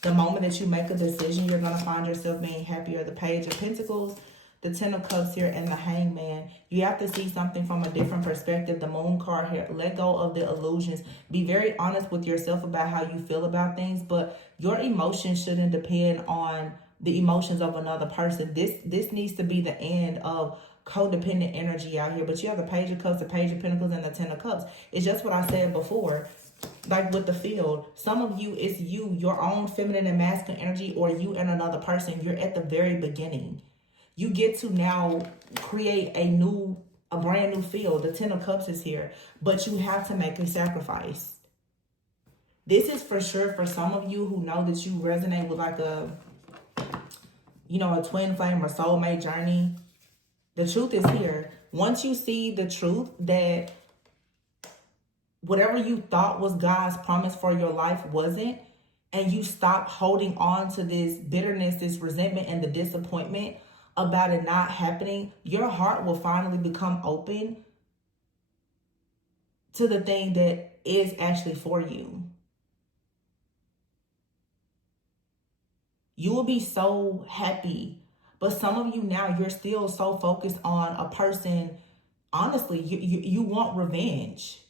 the moment that you make a decision, you're going to find yourself being happier. The Page of Pentacles, the Ten of Cups here, and the Hangman. You have to see something from a different perspective. The Moon card here. Let go of the illusions. Be very honest with yourself about how you feel about things, but your emotions shouldn't depend on the emotions of another person. This needs to be the end of codependent energy out here. But you have the Page of Cups, the Page of Pentacles, and the Ten of Cups. It's just what I said before. Like with the field, some of you, it's you, your own feminine and masculine energy, or you and another person. You're at the very beginning. You get to now create a brand new field. The Ten of Cups is here, but you have to make a sacrifice. This is for sure for some of you who know that you resonate with like a twin flame or soulmate journey. The truth is here. Once you see the truth that whatever you thought was God's promise for your life wasn't, and you stop holding on to this bitterness, this resentment, and the disappointment about it not happening, your heart will finally become open to the thing that is actually for you. You will be so happy. But some of you now, you're still so focused on a person. Honestly, you want revenge.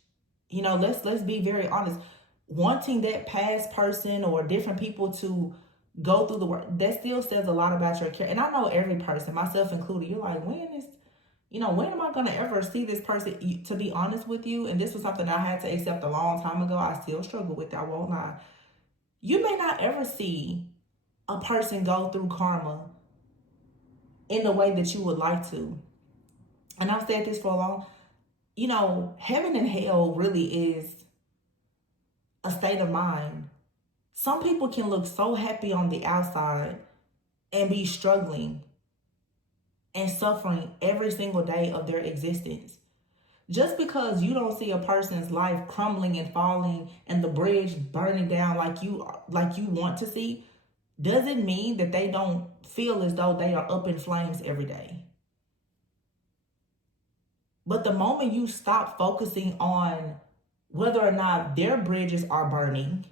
You know, let's be very honest. Wanting that past person or different people to go through the work, that still says a lot about your character. And I know every person, myself included, you're like, when am I going to ever see this person? To be honest with you, and this was something I had to accept a long time ago. I still struggle with it, I won't lie. You may not ever see a person go through karma in the way that you would like to. And I've said this for a long, heaven and hell really is a state of mind. Some people can look so happy on the outside and be struggling and suffering every single day of their existence. Just because you don't see a person's life crumbling and falling and the bridge burning down like you want to see, doesn't mean that they don't feel as though they are up in flames every day. But the moment you stop focusing on whether or not their bridges are burning,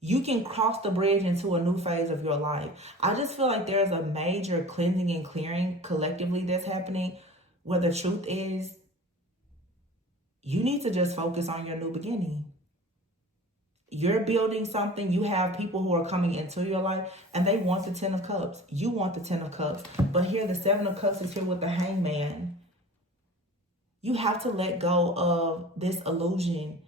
you can cross the bridge into a new phase of your life. I just feel like there's a major cleansing and clearing collectively that's happening, where the truth is, you need to just focus on your new beginning. You're building something. You have people who are coming into your life and they want the 10 of Cups. You want the 10 of Cups. But here, the 7 of Cups is here with the Hangman. You have to let go of this illusion.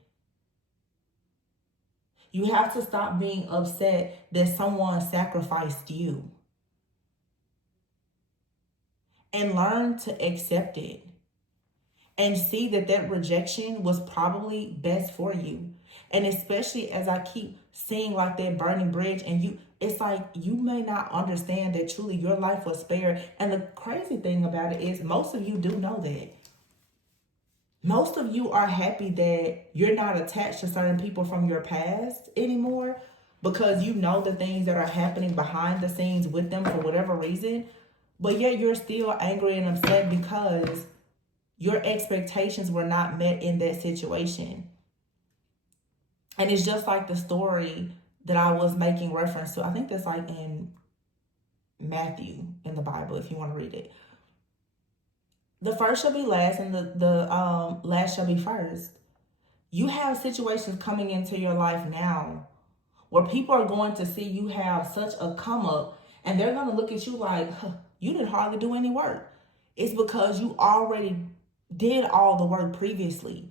You have to stop being upset that someone sacrificed you. And learn to accept it. And see that rejection was probably best for you. And especially as I keep seeing like that burning bridge, and it's like you may not understand that truly your life was spared. And the crazy thing about it is most of you do know that. Most of you are happy that you're not attached to certain people from your past anymore, because you know the things that are happening behind the scenes with them for whatever reason. But yet you're still angry and upset because your expectations were not met in that situation. And it's just like the story that I was making reference to. I think that's like in Matthew in the Bible, if you want to read it. The first shall be last, and the last shall be first. You have situations coming into your life now where people are going to see you have such a come up, and they're going to look at you like, you didn't hardly do any work. It's because you already did all the work previously.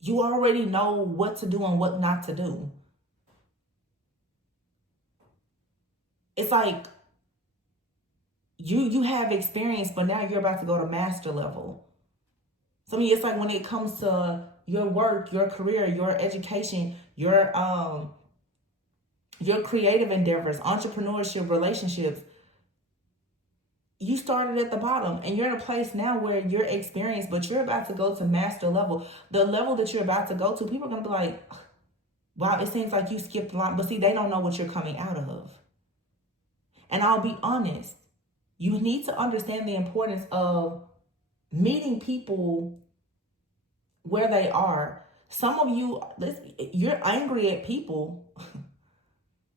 You already know what to do and what not to do. It's like you have experience, but now you're about to go to master level. So I mean, it's like when it comes to your work, your career, your education, your creative endeavors, entrepreneurship, relationships, you started at the bottom and you're in a place now where you're experienced, but you're about to go to master level. The level that you're about to go to, people are going to be like, wow, it seems like you skipped a lot. But see, they don't know what you're coming out of. And I'll be honest, you need to understand the importance of meeting people where they are. Some of you, you're angry at people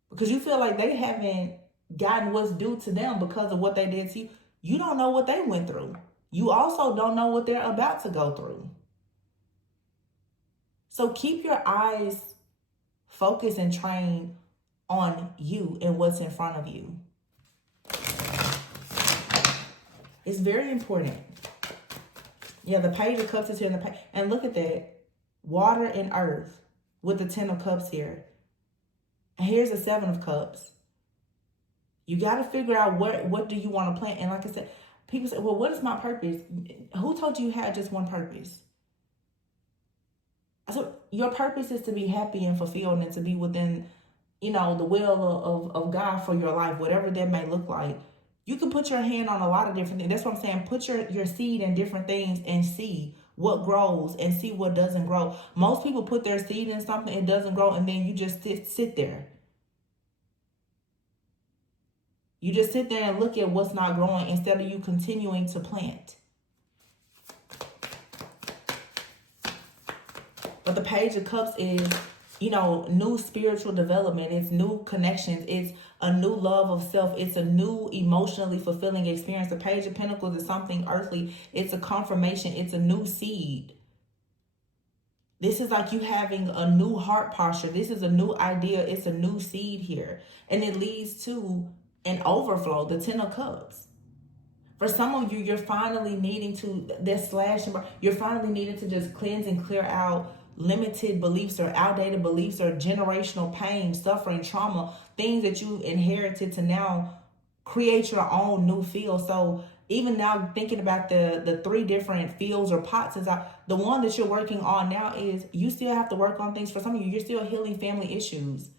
because you feel like they haven't gotten what's due to them because of what they did to you. You don't know what they went through. You also don't know what they're about to go through. So keep your eyes focused and trained on you and what's in front of you. It's very important. Yeah, the Page of Cups is here. And look at that. Water and earth with the 10 of Cups here. And here's the 7 of Cups. You got to figure out what do you want to plant. And like I said, people say, well, what is my purpose? Who told you had just one purpose? So your purpose is to be happy and fulfilled and to be within, the will of God for your life, whatever that may look like. You can put your hand on a lot of different things. That's what I'm saying. Put your seed in different things and see what grows and see what doesn't grow. Most people put their seed in something, it doesn't grow, and then you just sit there. You just sit there and look at what's not growing instead of you continuing to plant. But the Page of Cups is, new spiritual development. It's new connections. It's a new love of self. It's a new emotionally fulfilling experience. The Page of Pentacles is something earthly. It's a confirmation. It's a new seed. This is like you having a new heart posture. This is a new idea. It's a new seed here. And it leads to an overflow, the Ten of Cups. For some of you, you're finally needing to, you're finally needing to just cleanse and clear out limited beliefs or outdated beliefs or generational pain, suffering, trauma, things that you inherited to now create your own new field. So even now thinking about the three different fields or pots, the one that you're working on now is you still have to work on things. For some of you, you're still healing family issues.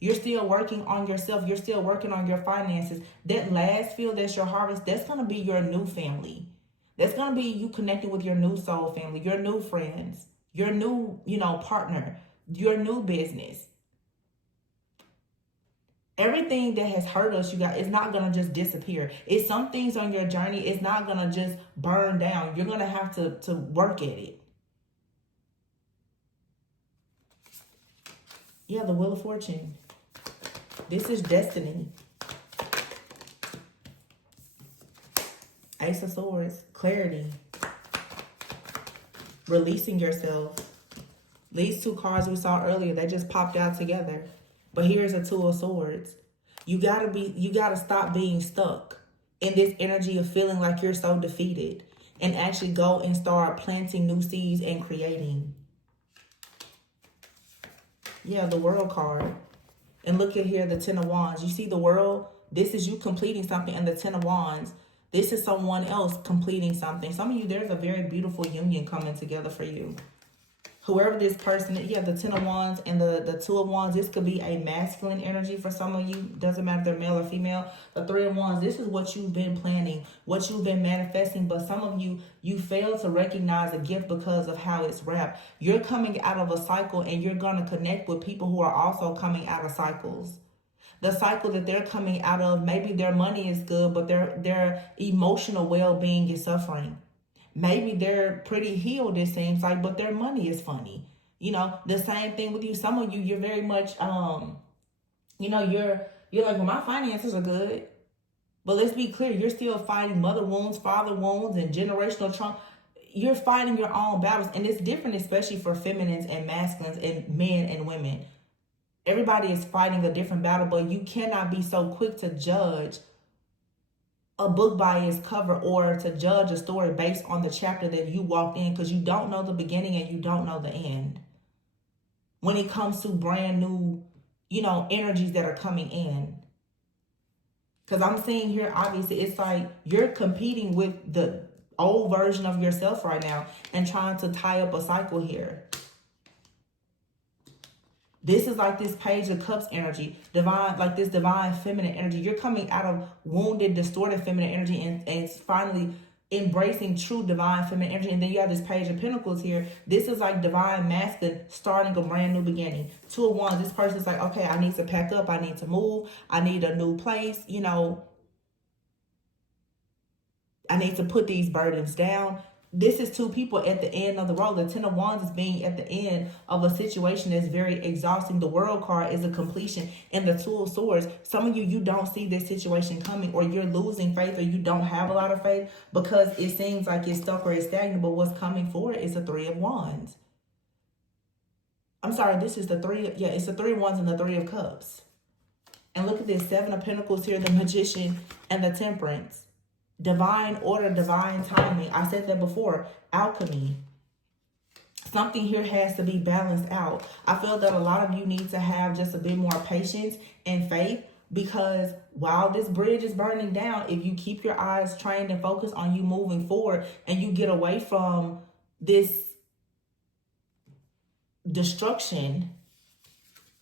You're still working on yourself. You're still working on your finances. That last field, that's your harvest, that's going to be your new family. That's going to be you connecting with your new soul family, your new friends, your new, partner, your new business. Everything that has hurt us, you guys, is not going to just disappear. It's some things on your journey. It's not going to just burn down. You're going to have to work at it. Yeah, the Wheel of Fortune. This is destiny. Ace of Swords, clarity. Releasing yourself. These two cards we saw earlier, they just popped out together. But here's a Two of Swords. You gotta stop being stuck in this energy of feeling like you're so defeated and actually go and start planting new seeds and creating. Yeah, the World card. And look at here, the Ten of Wands. You see the World? This is you completing something. And the Ten of Wands, this is someone else completing something. Some of you, there's a very beautiful union coming together for you. Whoever this person is, yeah, the Ten of Wands and the Two of Wands, this could be a masculine energy for some of you. Doesn't matter if they're male or female. The Three of Wands, this is what you've been planning, what you've been manifesting. But some of you, you fail to recognize a gift because of how it's wrapped. You're coming out of a cycle and you're going to connect with people who are also coming out of cycles. The cycle that they're coming out of, maybe their money is good, but their emotional well-being is suffering. Maybe they're pretty healed, it seems like, but their money is funny. The same thing with you. Some of you, you're very much, you're like, well, my finances are good. But let's be clear, you're still fighting mother wounds, father wounds, and generational trauma. You're fighting your own battles. And it's different, especially for feminines and masculines and men and women. Everybody is fighting a different battle, but you cannot be so quick to judge a book by its cover or to judge a story based on the chapter that you walked in, because you don't know the beginning and you don't know the end. When it comes to brand new, energies that are coming in. Because I'm seeing here, obviously, it's like you're competing with the old version of yourself right now and trying to tie up a cycle here. This is like this Page of Cups energy, this divine feminine energy. You're coming out of wounded, distorted feminine energy and finally embracing true divine feminine energy. And then you have this Page of Pentacles here. This is like divine masculine starting a brand new beginning. Two of Wands, this person's like, okay, I need to pack up. I need to move. I need a new place. I need to put these burdens down. This is two people at the end of the road. The Ten of Wands is being at the end of a situation that's very exhausting. The World card is a completion. And the Two of Swords, some of you, you don't see this situation coming, or you're losing faith, or you don't have a lot of faith because it seems like it's stuck or it's stagnant. But what's coming forward is the Three of Wands. I'm sorry, this is the three. Yeah, it's the Three of Wands and the Three of Cups. And look at this, Seven of Pentacles here, the Magician and the Temperance. Divine order, divine timing. I said that before. Alchemy. Something here has to be balanced out. I feel that a lot of you need to have just a bit more patience and faith, because while this bridge is burning down, if you keep your eyes trained and focused on you moving forward and you get away from this destruction,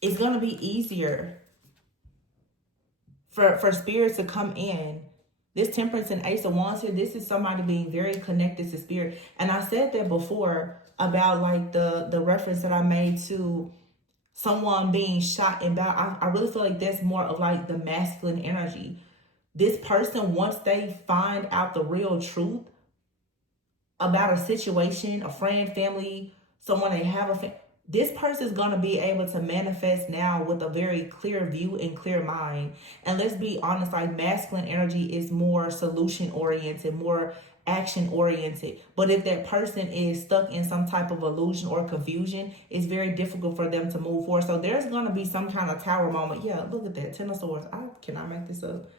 it's going to be easier for spirits to come in This Temperance and Ace of Wands here, this is somebody being very connected to spirit. And I said that before about like the reference that I made to someone being shot in battle. I really feel like that's more of like the masculine energy. This person, once they find out the real truth about a situation, a friend, family, someone they have this person is going to be able to manifest now with a very clear view and clear mind. And let's be honest, like masculine energy is more solution oriented, more action oriented. But if that person is stuck in some type of illusion or confusion, it's very difficult for them to move forward. So there's going to be some kind of tower moment. Yeah, look at that, Ten of Swords. I cannot make this up.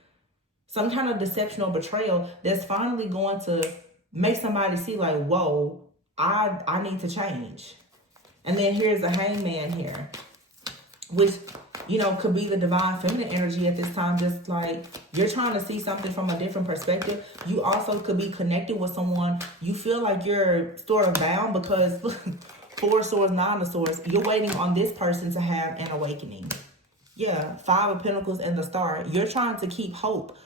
Some kind of deception or betrayal that's finally going to make somebody see like, whoa, I need to change. And then here's the Hangman here, which, you know, could be the divine feminine energy at this time. Just like you're trying to see something from a different perspective. You also could be connected with someone. You feel like you're sort of bound because Four of Swords, Nine of Swords. You're waiting on this person to have an awakening. Yeah, Five of Pentacles and the Star. You're trying to keep hope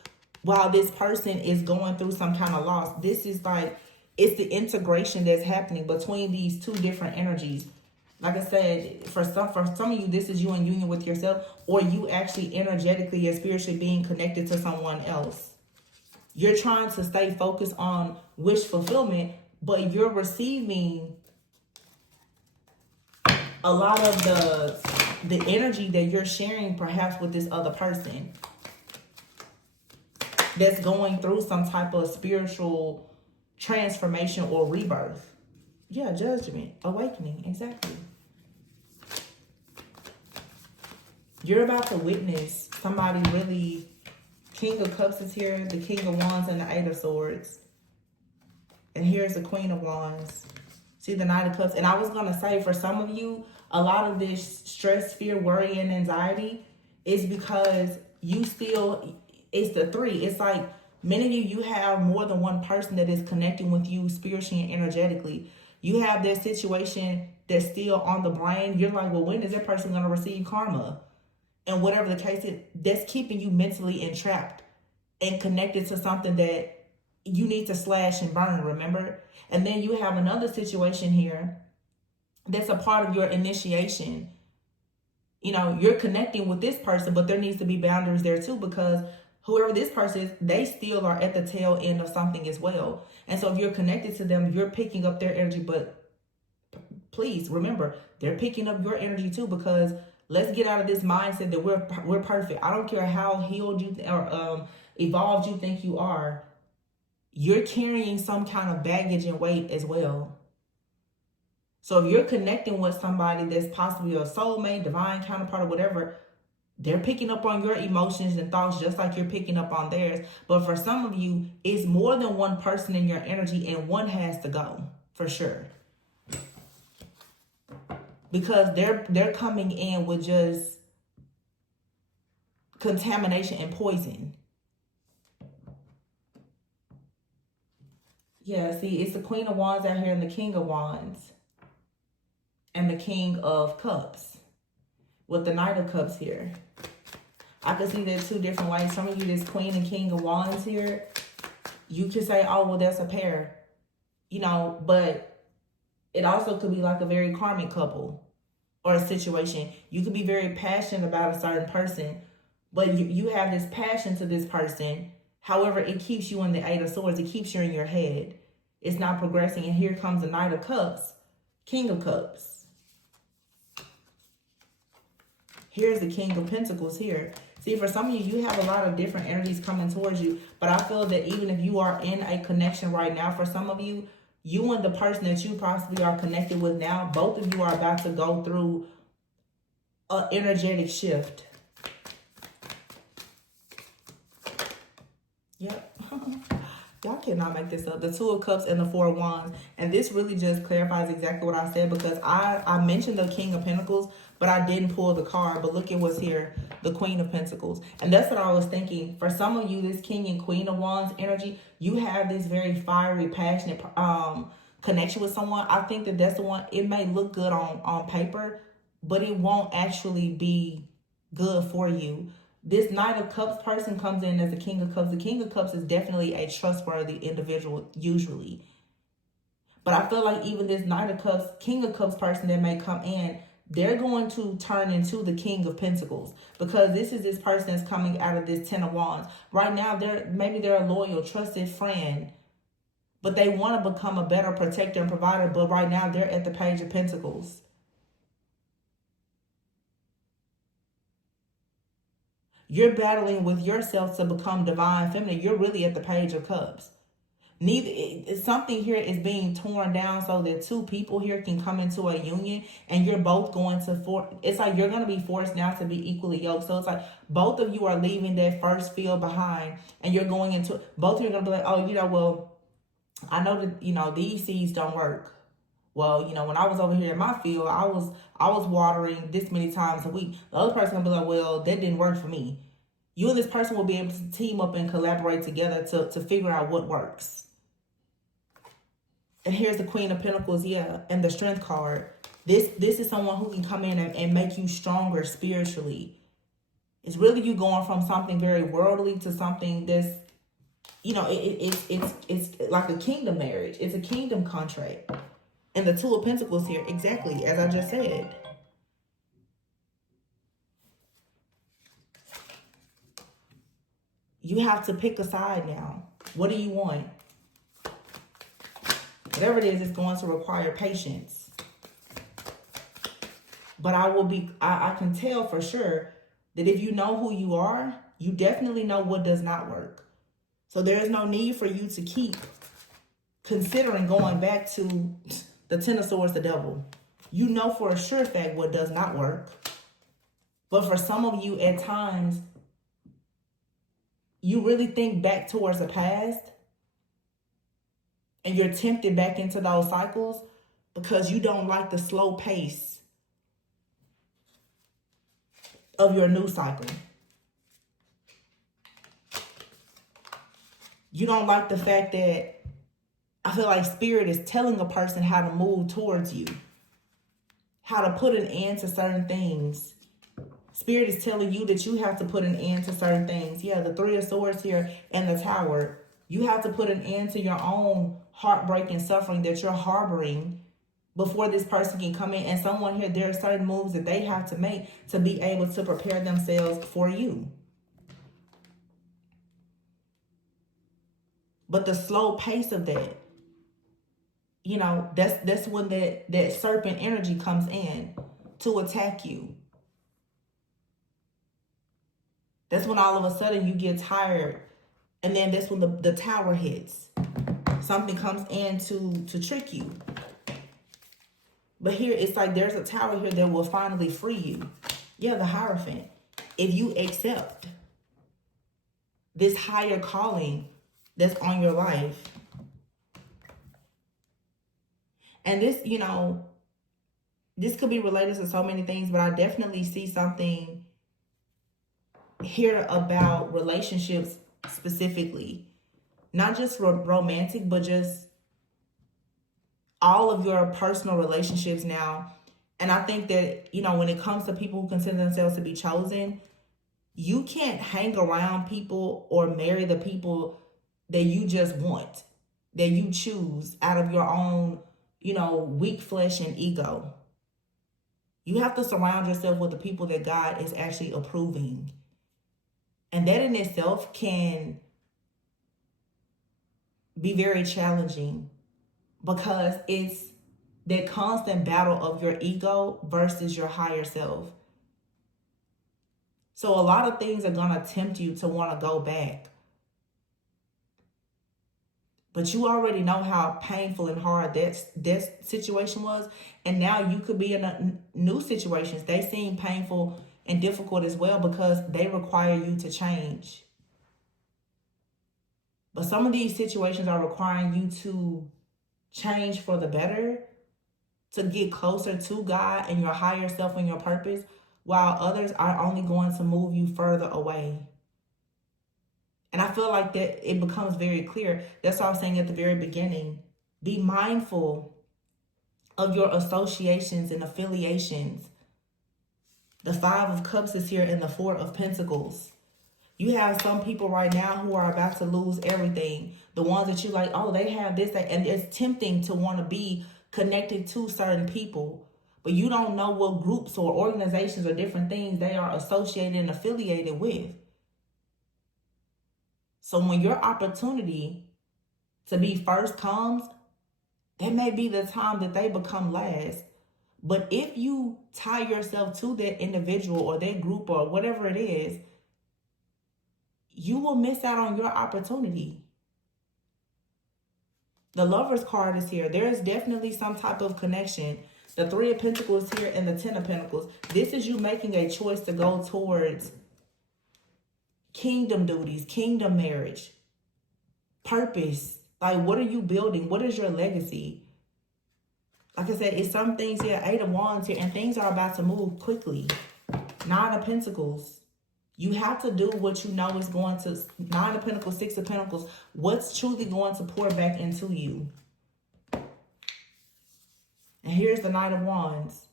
while this person is going through some kind of loss. This is like, it's the integration that's happening between these two different energies. Like I said, for some of you, this is you in union with yourself, or you actually energetically and spiritually being connected to someone else. You're trying to stay focused on wish fulfillment, but you're receiving a lot of the energy that you're sharing perhaps with this other person that's going through some type of spiritual transformation or rebirth. Yeah, Judgment, awakening, exactly. You're about to witness somebody really. King of Cups is here, the King of Wands and the Eight of Swords. And here's the Queen of Wands. See the Knight of Cups. And I was going to say, for some of you, a lot of this stress, fear, worry, and anxiety is because you still, it's the three. It's like many of you have more than one person that is connecting with you spiritually and energetically. You have this situation that's still on the brain. You're like, well, when is that person going to receive karma? And whatever the case is, that's keeping you mentally entrapped and connected to something that you need to slash and burn, remember? And then you have another situation here that's a part of your initiation. You know, you're connecting with this person, but there needs to be boundaries there too, because whoever this person is, they still are at the tail end of something as well. And so if you're connected to them, you're picking up their energy, but please remember, they're picking up your energy too, because let's get out of this mindset that we're perfect. I don't care how healed you or evolved you think you are. You're carrying some kind of baggage and weight as well. So if you're connecting with somebody that's possibly a soulmate, divine counterpart, or whatever, they're picking up on your emotions and thoughts just like you're picking up on theirs. But for some of you, it's more than one person in your energy, and one has to go for sure. Because they're coming in with just contamination and poison. Yeah, see, it's the Queen of Wands out here and the King of Wands. And the King of Cups. With the Knight of Cups here. I can see that two different ways. Some of you, this Queen and King of Wands here, you could say, oh, well, that's a pair. You know, but it also could be like a very karmic couple or a situation. You could be very passionate about a certain person, but you have this passion to this person. However, it keeps you in the Eight of Swords. It keeps you in your head. It's not progressing. And here comes the Knight of Cups, King of Cups. Here's the King of Pentacles here. See, for some of you, you have a lot of different energies coming towards you. But I feel that even if you are in a connection right now, for some of you, you and the person that you possibly are connected with now, both of you are about to go through an energetic shift. Yep. Y'all cannot make this up. The Two of Cups and the Four of Wands. And this really just clarifies exactly what I said, because I mentioned the King of Pentacles, but I didn't pull the card. But look at what's here, the Queen of Pentacles. And that's what I was thinking. For some of you, this King and Queen of Wands energy, you have this very fiery, passionate connection with someone. I think that that's the one. It may look good on paper, but it won't actually be good for you. This Knight of Cups person comes in as the King of Cups. The King of Cups is definitely a trustworthy individual, usually. But I feel like even this Knight of Cups, King of Cups person that may come in, they're going to turn into the King of Pentacles, because this is this person that's coming out of this Ten of Wands. Right now, maybe they're a loyal, trusted friend, but they want to become a better protector and provider. But right now, they're at the Page of Pentacles. You're battling with yourself to become divine feminine. You're really at the Page of Cups. Something here is being torn down so that two people here can come into a union, and you're both going to it's like you're going to be forced now to be equally yoked. So it's like both of you are leaving that first field behind, and you're going into, both of you are going to be like, oh, well, I know that, these seeds don't work. Well, when I was over here in my field, I was watering this many times a week. The other person will be like, well, that didn't work for me. You and this person will be able to team up and collaborate together to figure out what works. And here's the Queen of Pentacles, and the Strength card. This is someone who can come in and make you stronger spiritually. It's really you going from something very worldly to something that's, it's like a kingdom marriage. It's a kingdom contract. And the Two of Pentacles here, exactly as I just said. You have to pick a side now. What do you want? Whatever it is, it's going to require patience. But I can tell for sure that if you know who you are, you definitely know what does not work. So there is no need for you to keep considering going back to the Ten of Swords, the Devil. You know for a sure fact what does not work. But for some of you, at times, you really think back towards the past, and you're tempted back into those cycles because you don't like the slow pace of your new cycle. You don't like the fact that I feel like Spirit is telling a person how to move towards you, how to put an end to certain things. Spirit is telling you that you have to put an end to certain things. Yeah, the Three of Swords here and the Tower. You have to put an end to your own heartbreak and suffering that you're harboring before this person can come in. And someone here, there are certain moves that they have to make to be able to prepare themselves for you. But the slow pace of that, that's when that serpent energy comes in to attack you. That's when all of a sudden you get tired. And then that's when the Tower hits. Something comes in to trick you. But here, it's like there's a Tower here that will finally free you. Yeah, the Hierophant. If you accept this higher calling that's on your life. And this, this could be related to so many things, but I definitely see something here about relationships specifically. Not just romantic, but just all of your personal relationships now. And I think that, when it comes to people who consider themselves to be chosen, you can't hang around people or marry the people that you just want, that you choose out of your own, weak flesh and ego. You have to surround yourself with the people that God is actually approving. And that in itself can be very challenging, because it's that constant battle of your ego versus your higher self. So a lot of things are going to tempt you to want to go back. But you already know how painful and hard that situation was. And now you could be in new situations. They seem painful and difficult as well, because they require you to change. But some of these situations are requiring you to change for the better, to get closer to God and your higher self and your purpose, while others are only going to move you further away. And I feel like that it becomes very clear. That's what I was saying at the very beginning. Be mindful of your associations and affiliations. The Five of Cups is here and the Four of Pentacles. You have some people right now who are about to lose everything. The ones that you like, oh, they have this, that, and it's tempting to want to be connected to certain people. But you don't know what groups or organizations or different things they are associated and affiliated with. So when your opportunity to be first comes, that may be the time that they become last. But if you tie yourself to that individual or that group or whatever it is, you will miss out on your opportunity. The Lover's card is here. There is definitely some type of connection. The Three of Pentacles here and the Ten of Pentacles. This is you making a choice to go towards kingdom duties, kingdom marriage, purpose. Like, what are you building? What is your legacy? Like I said, it's some things here, Eight of Wands here, and things are about to move quickly. Nine of Pentacles. You have to do what you know is going to, Nine of Pentacles, Six of Pentacles, what's truly going to pour back into you. And here's the Knight of Wands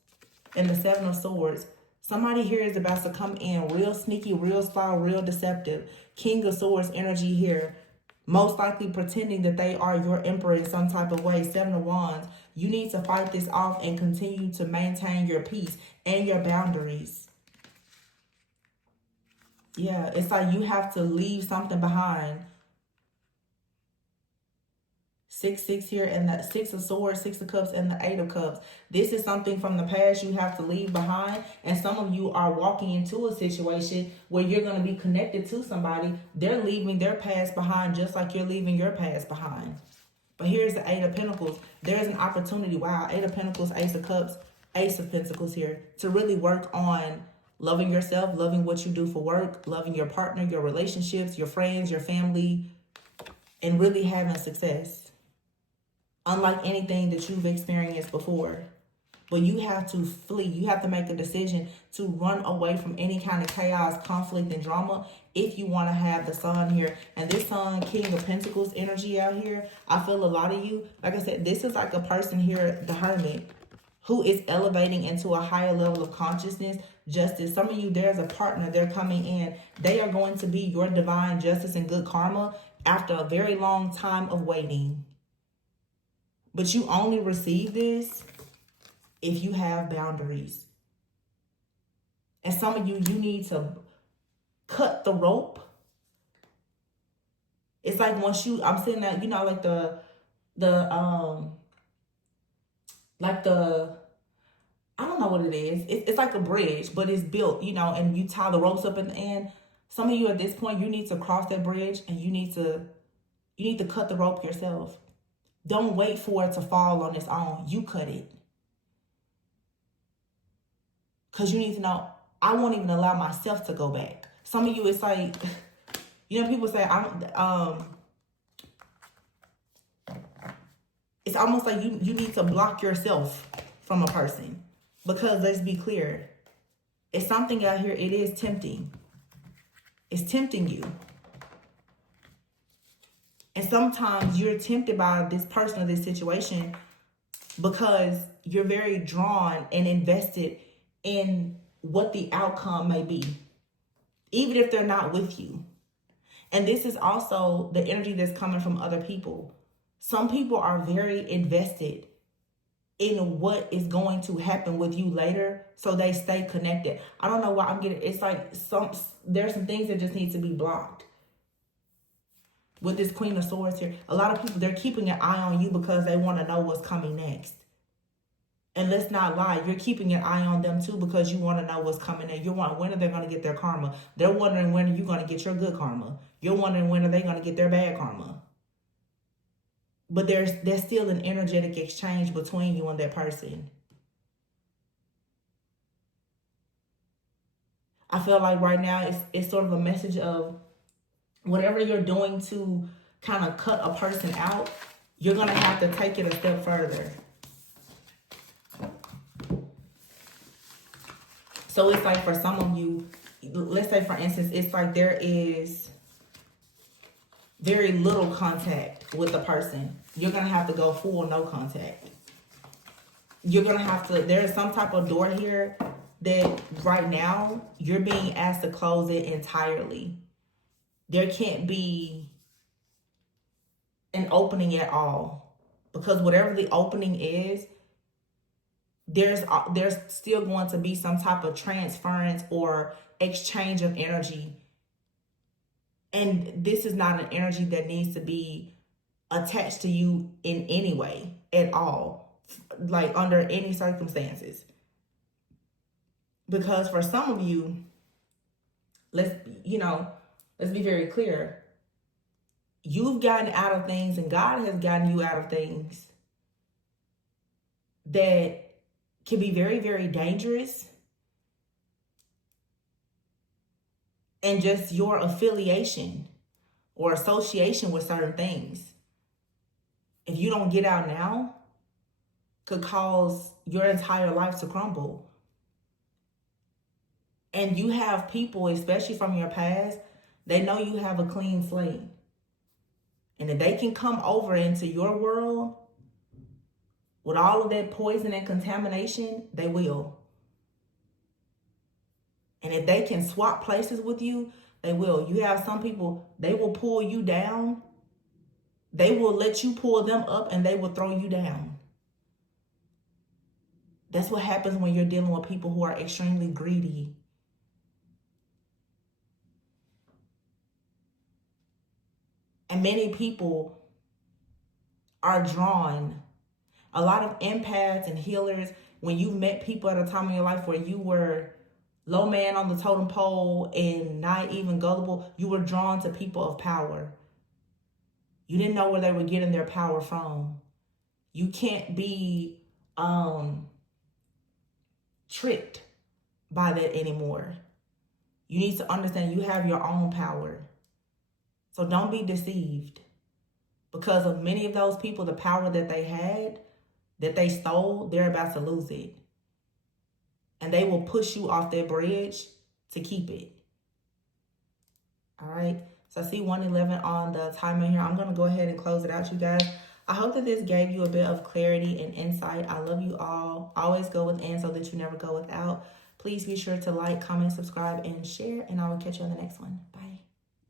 and the Seven of Swords. Somebody here is about to come in real sneaky, real sly, real deceptive. King of Swords energy here. Most likely pretending that they are your emperor in some type of way. Seven of Wands. You need to fight this off and continue to maintain your peace and your boundaries. Yeah, it's like you have to leave something behind. 6-6 here and the Six of Swords, Six of Cups, and the Eight of Cups. This is something from the past you have to leave behind. And some of you are walking into a situation where you're going to be connected to somebody. They're leaving their past behind just like you're leaving your past behind. But here's the Eight of Pentacles. There's an opportunity. Wow, Eight of Pentacles, Ace of Cups, Ace of Pentacles here. To really work on loving yourself, loving what you do for work, loving your partner, your relationships, your friends, your family, and really having success. Unlike anything that you've experienced before. But you have to flee. You have to make a decision to run away from any kind of chaos, conflict, and drama if you want to have the Sun here. And this Sun, King of Pentacles energy out here, I feel a lot of you, like I said, this is like a person here, the Hermit, who is elevating into a higher level of consciousness, justice. Some of you, there's a partner, they're coming in. They are going to be your divine justice and good karma after a very long time of waiting. But you only receive this if you have boundaries. And some of you, you need to cut the rope. It's like once you, I'm saying that, you know, like I don't know what it is. It's like a bridge, but it's built, you know, and you tie the ropes up in the end. Some of you at this point, you need to cross that bridge and you need to cut the rope yourself. Don't wait for it to fall on its own. You cut it. Because you need to know, I won't even allow myself to go back. Some of you, it's like, you know, people say, it's almost like you need to block yourself from a person. Because let's be clear, it's something out here, it is tempting. It's tempting you. And sometimes you're tempted by this person or this situation because you're very drawn and invested in what the outcome may be, even if they're not with you. And this is also the energy that's coming from other people. Some people are very invested in what is going to happen with you later, so they stay connected. I don't know why I'm getting, it's like there's some things that just need to be blocked. With this Queen of Swords here, a lot of people, they're keeping an eye on you because they want to know what's coming next. And let's not lie, you're keeping an eye on them too because you want to know what's coming next. You're wondering when are they going to get their karma. They're wondering when are you going to get your good karma. You're wondering when are they going to get their bad karma. But there's still an energetic exchange between you and that person. I feel like right now it's sort of a message of whatever you're doing to kind of cut a person out, you're going to have to take it a step further. So it's like for some of you, let's say for instance, it's like there is very little contact with the person. You're going to have to go full no contact. You're going to have to, there's some type of door here that right now you're being asked to close it entirely. there can't be an opening at all, because whatever the opening is, there's still going to be some type of transference or exchange of energy. And this is not an energy that needs to be attached to you in any way at all, like under any circumstances. Because for some of you, let's be very clear. You've gotten out of things, and God has gotten you out of things that can be very, very dangerous. And just your affiliation or association with certain things, if you don't get out now, could cause your entire life to crumble. And you have people, especially from your past, they know you have a clean slate. And if they can come over into your world with all of that poison and contamination, they will. And if they can swap places with you, they will. You have some people, they will pull you down. They will let you pull them up, and they will throw you down. That's what happens when you're dealing with people who are extremely greedy. And many people are drawn. A lot of empaths and healers, when you've met people at a time in your life where you were low man on the totem pole and not even gullible, you were drawn to people of power. You didn't know where they were getting their power from. You can't be tricked by that anymore. You need to understand you have your own power. So don't be deceived. Because of many of those people, the power that they had, that they stole, they're about to lose it. And they will push you off their bridge to keep it. All right. So I see 1:11 on the timer here. I'm going to go ahead and close it out, you guys. I hope that this gave you a bit of clarity and insight. I love you all. Always go within so that you never go without. Please be sure to like, comment, subscribe, and share. And I will catch you on the next one. Bye.